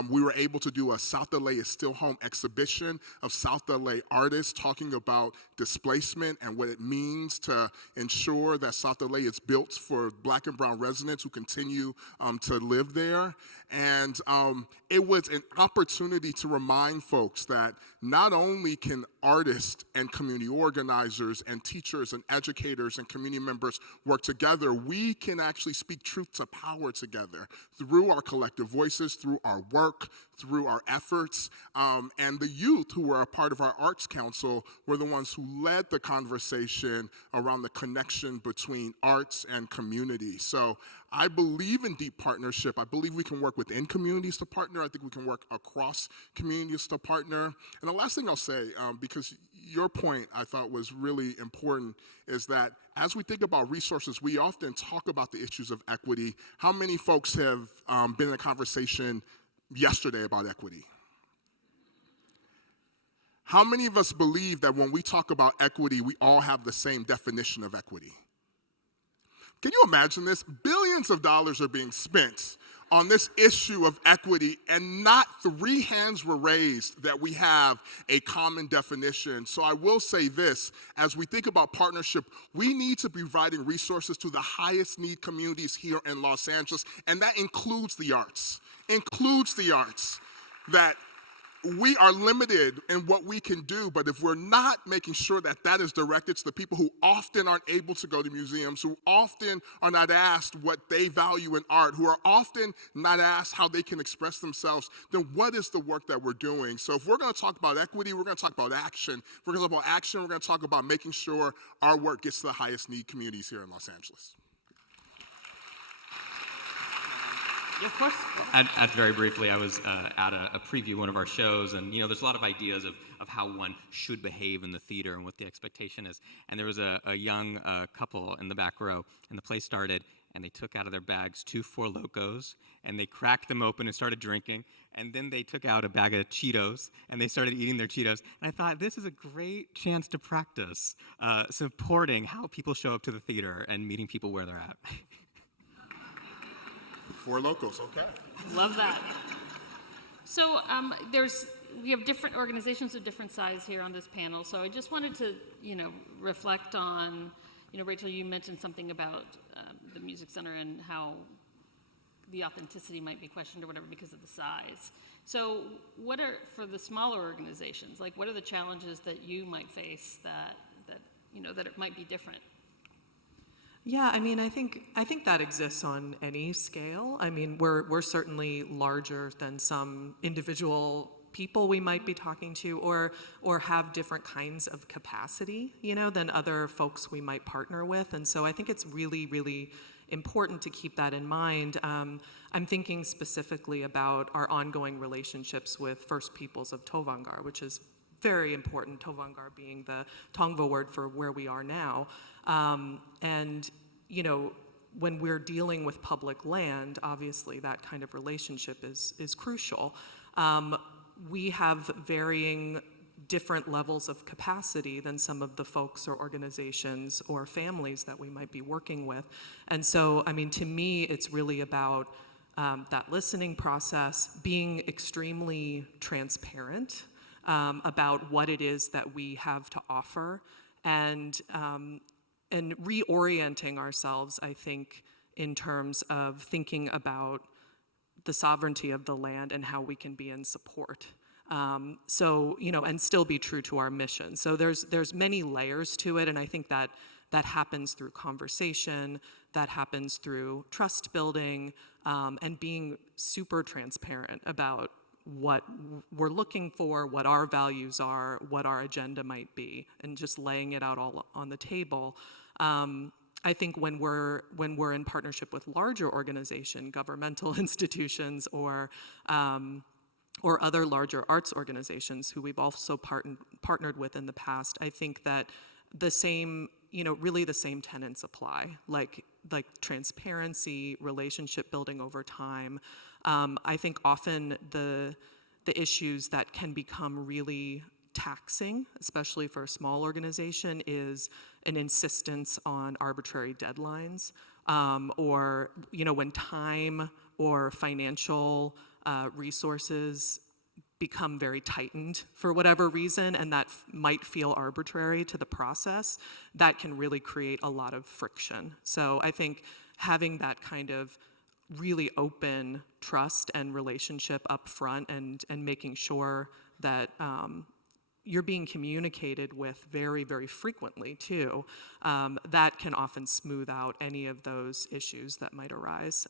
We were able to do a South LA is Still Home exhibition of South LA artists talking about displacement and what it means to ensure that South LA is built for Black and brown residents who continue to live there. And it was an opportunity to remind folks that not only can artists and community organizers and teachers and educators and community members work together, we can actually speak truth to power together through our collective voices, through our work, through our efforts. And the youth who were a part of our Arts Council were the ones who led the conversation around the connection between arts and community. So I believe in deep partnership. I believe we can work within communities to partner. I think we can work across communities to partner. And the last thing I'll say, because your point I thought was really important, is that as we think about resources, we often talk about the issues of equity. How many folks have been in a conversation yesterday about equity? How many of us believe that when we talk about equity, we all have the same definition of equity? Can you imagine this? Billions of dollars are being spent on this issue of equity, and not 3 hands were raised that we have a common definition. So I will say this, as we think about partnership, we need to be providing resources to the highest need communities here in Los Angeles, and that includes the arts. That we are limited in what we can do, but if we're not making sure that that is directed to the people who often aren't able to go to museums, who often are not asked what they value in art, who are often not asked how they can express themselves, then what is the work that we're doing? So if we're going to talk about equity, we're going to talk about action. If we're going to talk about action, we're going to talk about making sure our work gets to the highest need communities here in Los Angeles. Yeah, of course. At very briefly, I was at a preview of one of our shows, and there's a lot of ideas of how one should behave in the theater and what the expectation is. And there was a young couple in the back row, and the play started, and they took out of their bags 2 Four Locos, and they cracked them open and started drinking, and then they took out a bag of Cheetos, and they started eating their Cheetos. And I thought, this is a great chance to practice supporting how people show up to the theater and meeting people where they're at. 4 Locos, okay. Love that. So we have different organizations of different size here on this panel. So I just wanted to, reflect on, Rachel, you mentioned something about the Music Center and how the authenticity might be questioned or whatever because of the size. So what are, for the smaller organizations, like what are the challenges that you might face that it might be different? Yeah, I mean, I think that exists on any scale. I mean, we're certainly larger than some individual people we might be talking to, or have different kinds of capacity, than other folks we might partner with. And so I think it's really, really important to keep that in mind. I'm thinking specifically about our ongoing relationships with First Peoples of Tovangar, which is very important, Tovangar being the Tongva word for where we are now. And, when we're dealing with public land, obviously that kind of relationship is crucial. We have varying different levels of capacity than some of the folks or organizations or families that we might be working with. And so, I mean, to me, it's really about that listening process, being extremely transparent about what it is that we have to offer, and reorienting ourselves, I think, in terms of thinking about the sovereignty of the land and how we can be in support. So, you know, and still be true to our mission. So there's many layers to it, and I think that happens through conversation, that happens through trust building, and being super transparent about what we're looking for, what our values are, what our agenda might be, and just laying it out all on the table. I think when we're in partnership with larger organization, governmental institutions, or other larger arts organizations who we've also partnered with in the past, I think that the same, really the same tenets apply, like transparency, relationship building over time. I think often the issues that can become really taxing, especially for a small organization, is an insistence on arbitrary deadlines, or when time or financial resources become very tightened for whatever reason, and that might feel arbitrary to the process, that can really create a lot of friction. So I think having that kind of really open trust and relationship up front, and making sure that you're being communicated with very, very frequently too, that can often smooth out any of those issues that might arise.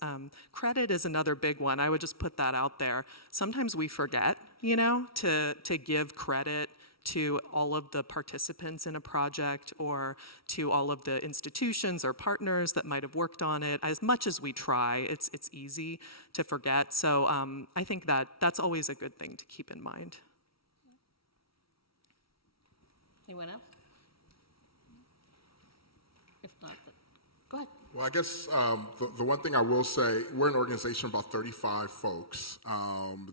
Credit is another big one. I would just put that out there. Sometimes we forget, to give credit to all of the participants in a project, or to all of the institutions or partners that might have worked on it. As much as we try, it's easy to forget. So I think that's always a good thing to keep in mind. Anyone else? If not, go ahead. Well, I guess the one thing I will say, we're an organization of about 35 folks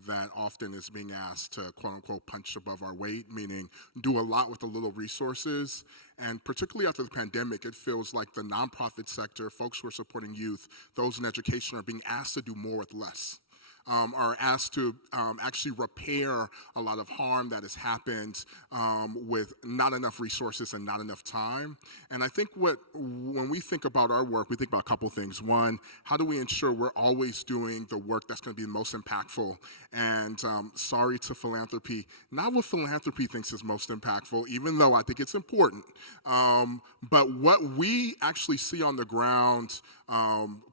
that often is being asked to, quote unquote, punch above our weight, meaning do a lot with the little resources. And particularly after the pandemic, it feels like the nonprofit sector, folks who are supporting youth, those in education, are being asked to do more with less. Are asked to actually repair a lot of harm that has happened with not enough resources and not enough time. And I think when we think about our work, we think about a couple things. One, how do we ensure we're always doing the work that's going to be the most impactful? And sorry to philanthropy, not what philanthropy thinks is most impactful, even though I think it's important. But what we actually see on the ground,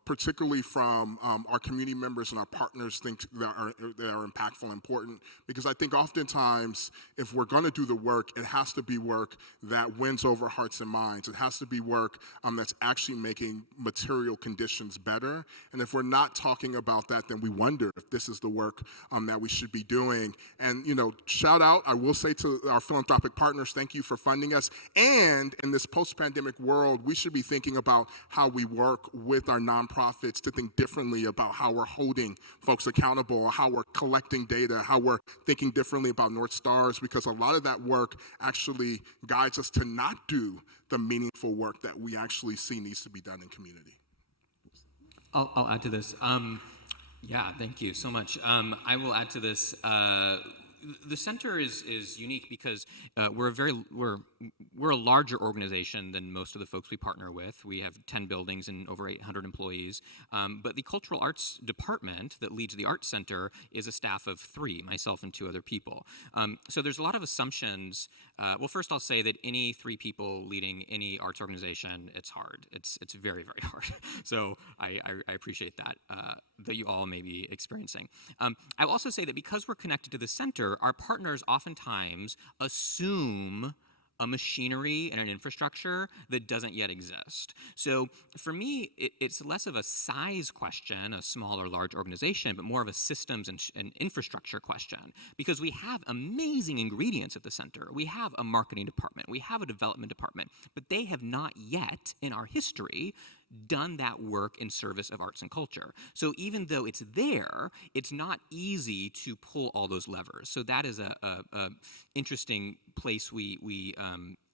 particularly from our community members and our partners, think that are impactful and important, because I think oftentimes if we're going to do the work, it has to be work that wins over hearts and minds. It has to be work that's actually making material conditions better. And if we're not talking about that, then we wonder if this is the work that we should be doing. And, shout out, I will say, to our philanthropic partners, thank you for funding us. And in this post-pandemic world, we should be thinking about how we work with our nonprofits to think differently about how we're holding folks accountable, how we're collecting data, how we're thinking differently about North Stars, because a lot of that work actually guides us to not do the meaningful work that we actually see needs to be done in community. I'll add to this. Yeah, thank you so much. I will add to this. The center is unique because we're a larger organization than most of the folks we partner with. We have 10 buildings and over 800 employees. But the cultural arts department that leads the Arts Center is a staff of 3, myself and 2 other people. So there's a lot of assumptions. Well, first I'll say that any 3 people leading any arts organization, it's hard. It's very, very hard. So I appreciate that you all may be experiencing. I will also say that because we're connected to the center, our partners oftentimes assume a machinery and an infrastructure that doesn't yet exist. So for me, it's less of a size question, a small or large organization, but more of a systems and infrastructure question, because we have amazing ingredients at the center. We have a marketing department, we have a development department, but they have not yet in our history done that work in service of arts and culture. So even though it's there, it's not easy to pull all those levers. So that is a interesting place we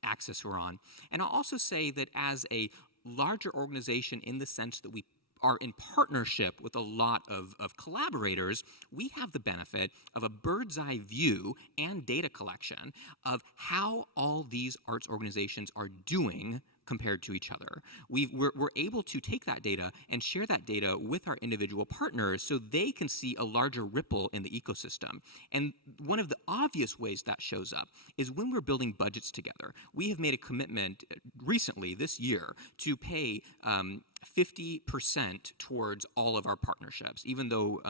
axis we're on. And I'll also say that as a larger organization, in the sense that we are in partnership with a lot of collaborators, we have the benefit of a bird's eye view and data collection of how all these arts organizations are doing compared to each other. We're able to take that data and share that data with our individual partners so they can see a larger ripple in the ecosystem. And one of the obvious ways that shows up is when we're building budgets together. We have made a commitment recently this year to pay 50% towards all of our partnerships, even though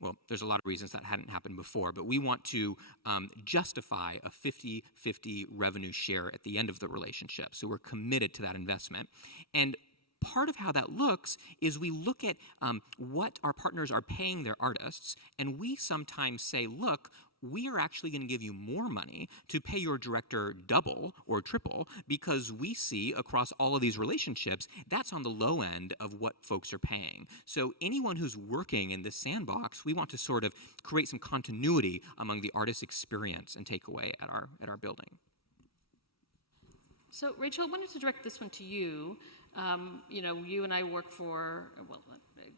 well, there's a lot of reasons that hadn't happened before, but we want to justify a 50-50 revenue share at the end of the relationship. So we're committed to that investment. And part of how that looks is we look at what our partners are paying their artists, and we sometimes say, look, we are actually going to give you more money to pay your director double or triple, because we see across all of these relationships, that's on the low end of what folks are paying. So anyone who's working in this sandbox, we want to sort of create some continuity among the artist experience and takeaway at our building. So Rachel, I wanted to direct this one to you. You and I work for,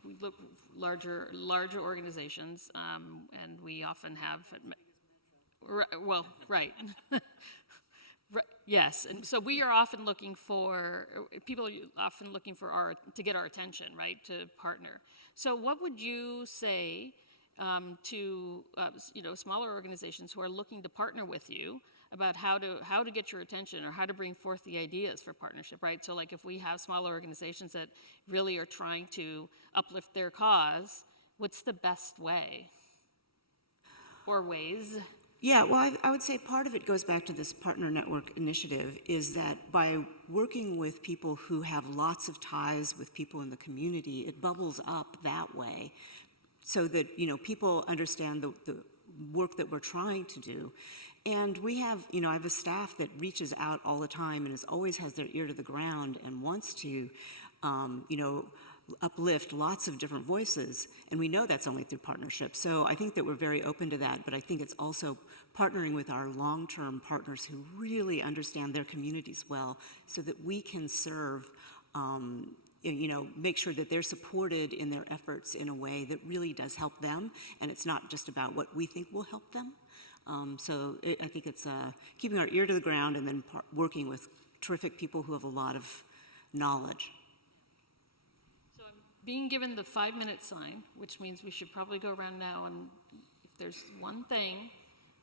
we look larger organizations, and we often have, right. Yes, and so we are often looking for, people are often looking for to get our attention, right, to partner. So what would you say to smaller organizations who are looking to partner with you about how to get your attention, or how to bring forth the ideas for partnership, right? So like if we have smaller organizations that really are trying to uplift their cause, what's the best way or ways? Yeah, well, I would say part of it goes back to this partner network initiative, is that by working with people who have lots of ties with people in the community, it bubbles up that way, so that people understand the work that we're trying to do. And we have, I have a staff that reaches out all the time and always has their ear to the ground and wants to, uplift lots of different voices. And we know that's only through partnership. So I think that we're very open to that, but I think it's also partnering with our long-term partners who really understand their communities well, so that we can serve, make sure that they're supported in their efforts in a way that really does help them. And it's not just about what we think will help them. I think it's keeping our ear to the ground, and then working with terrific people who have a lot of knowledge. So I'm being given the 5-minute sign, which means we should probably go around now, and if there's one thing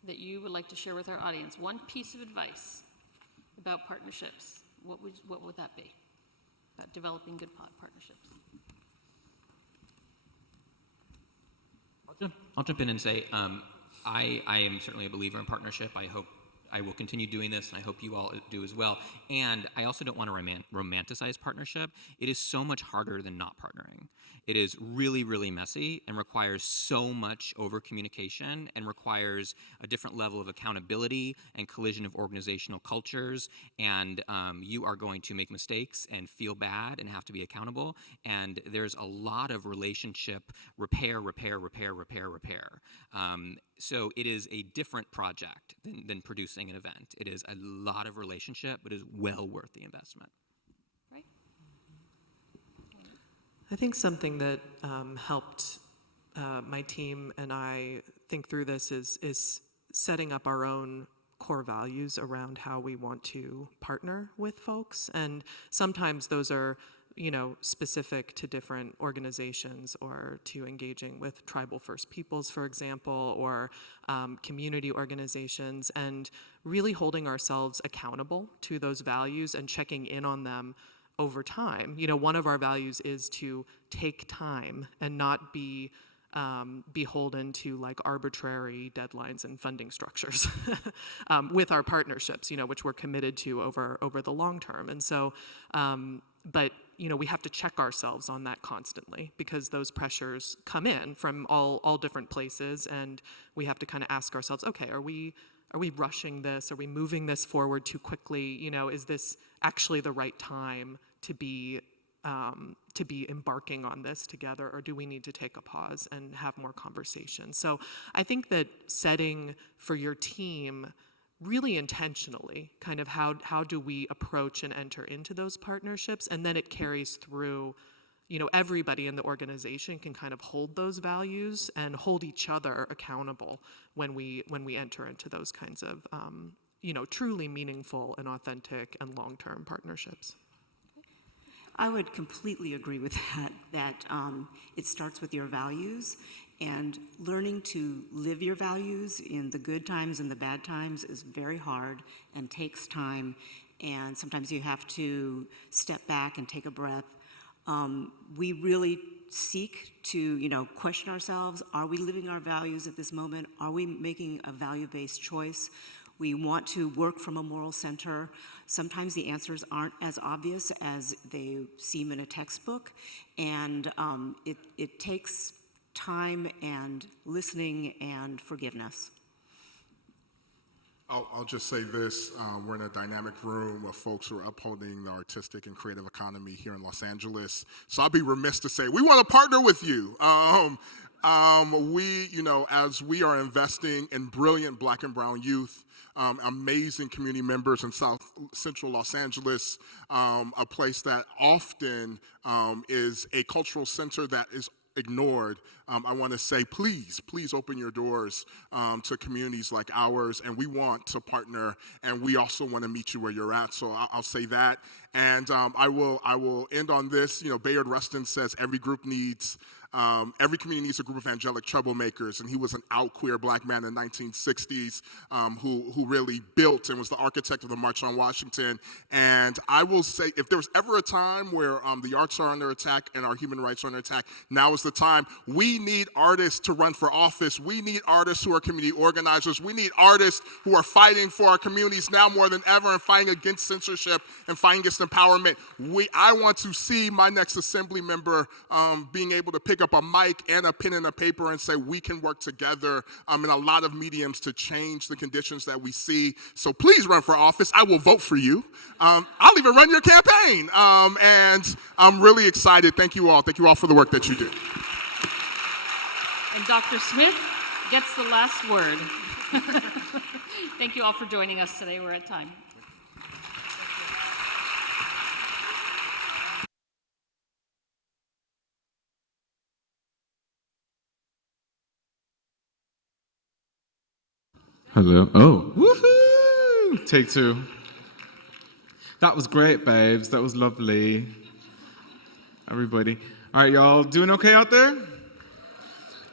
that you would like to share with our audience, one piece of advice about partnerships, what would that be about developing good partnerships? I'll jump in and say, I am certainly a believer in partnership. I hope I will continue doing this, and I hope you all do as well. And I also don't want to romanticize partnership. It is so much harder than not partnering. It is really, really messy and requires so much over-communication, and requires a different level of accountability and collision of organizational cultures. And you are going to make mistakes and feel bad and have to be accountable. And there's a lot of relationship repair. So it is a different project than producing an event. It is a lot of relationship, but is well worth the investment. Right. I think something that helped my team and I think through this is setting up our own core values around how we want to partner with folks. And sometimes those are specific to different organizations, or to engaging with tribal First Peoples, for example, or community organizations, and really holding ourselves accountable to those values and checking in on them over time. One of our values is to take time and not be beholden to like arbitrary deadlines and funding structures with our partnerships, which we're committed to over the long term. And so, but we have to check ourselves on that constantly, because those pressures come in from all different places, and we have to kind of ask ourselves, okay, are we rushing this? Are we moving this forward too quickly? Is this actually the right time to be to be embarking on this together, or do we need to take a pause and have more conversation? So I think that setting for your team really intentionally kind of how do we approach and enter into those partnerships, and then it carries through, everybody in the organization can kind of hold those values and hold each other accountable when we enter into those kinds of truly meaningful and authentic and long-term partnerships. I would completely agree with that it starts with your values, and learning to live your values in the good times and the bad times is very hard and takes time, and sometimes you have to step back and take a breath. We really seek to, question ourselves. Are we living our values at this moment? Are we making a value-based choice? We want to work from a moral center. Sometimes the answers aren't as obvious as they seem in a textbook, and it takes time and listening and forgiveness. I'll just say this, we're in a dynamic room of folks who are upholding the artistic and creative economy here in Los Angeles. So I'll be remiss to say, we want to partner with you. As we are investing in brilliant Black and brown youth, amazing community members in South Central Los Angeles, a place that often is a cultural center that is ignored. I want to say, please open your doors to communities like ours, and we want to partner, and we also want to meet you where you're at. So I'll say that, and I will end on this. Bayard Rustin says every community needs a group of angelic troublemakers, and he was an out queer Black man in the 1960s who really built and was the architect of the March on Washington. And I will say, if there was ever a time where the arts are under attack and our human rights are under attack, now is the time. We need artists to run for office. We need artists who are community organizers. We need artists who are fighting for our communities now more than ever, and fighting against censorship and fighting against empowerment. I want to see my next assembly member being able to pick up a mic and a pen and a paper and say we can work together in a lot of mediums to change the conditions that we see. So please run for office. I will vote for you. I'll even run your campaign. And I'm really excited. Thank you all. Thank you all for the work that you do. And Dr. Smith gets the last word. Thank you all for joining us today. We're at time. Hello. Oh, woohoo! Take two. That was great, babes. That was lovely. Everybody. All right, y'all doing okay out there?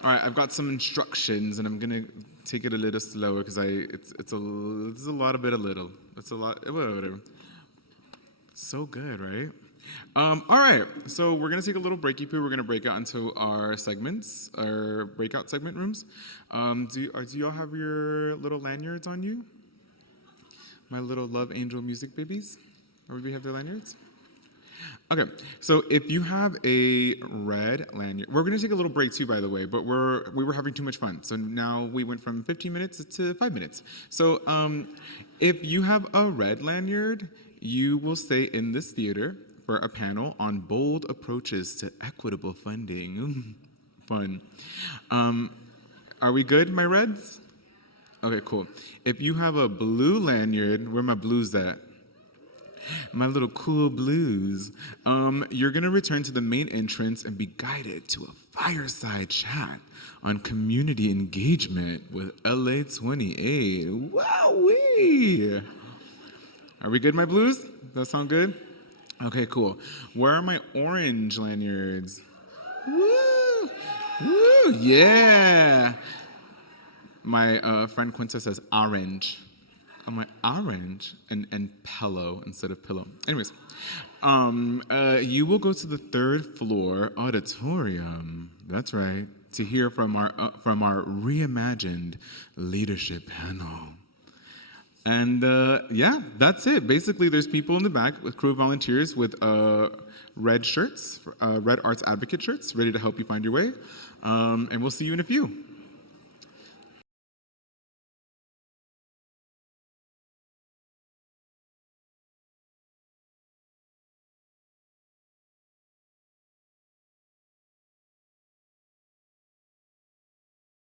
All right, I've got some instructions, and I'm gonna take it a little slower because it's a lot of bit of little. It's a lot. Whatever. So good, right? All right, so we're gonna take a little breaky poo. We're gonna break out into our segments, our breakout segment rooms. Do y'all have your little lanyards on you? My little love angel music babies? Everybody have their lanyards? Okay, so if you have a red lanyard, we're gonna take a little break too, by the way, but we were having too much fun. So now we went from 15 minutes to 5 minutes. So if you have a red lanyard, you will stay in this theater for a panel on bold approaches to equitable funding. Fun. Are we good, my reds? Okay, cool. If you have a blue lanyard, where my blues at? My little cool blues. You're gonna return to the main entrance and be guided to a fireside chat on community engagement with LA 28. Wowee! Are we good, my blues? Does that sound good? Okay, cool. Where are my orange lanyards? Woo! Woo! Yeah! My friend Quinta says orange. I'm like, orange and pillow instead of pillow. Anyways, you will go to the 3rd floor auditorium. That's right, to hear from our reimagined leadership panel. And yeah, that's it. Basically, there's people in the back with crew volunteers with red shirts, red arts advocate shirts, ready to help you find your way. And we'll see you in a few.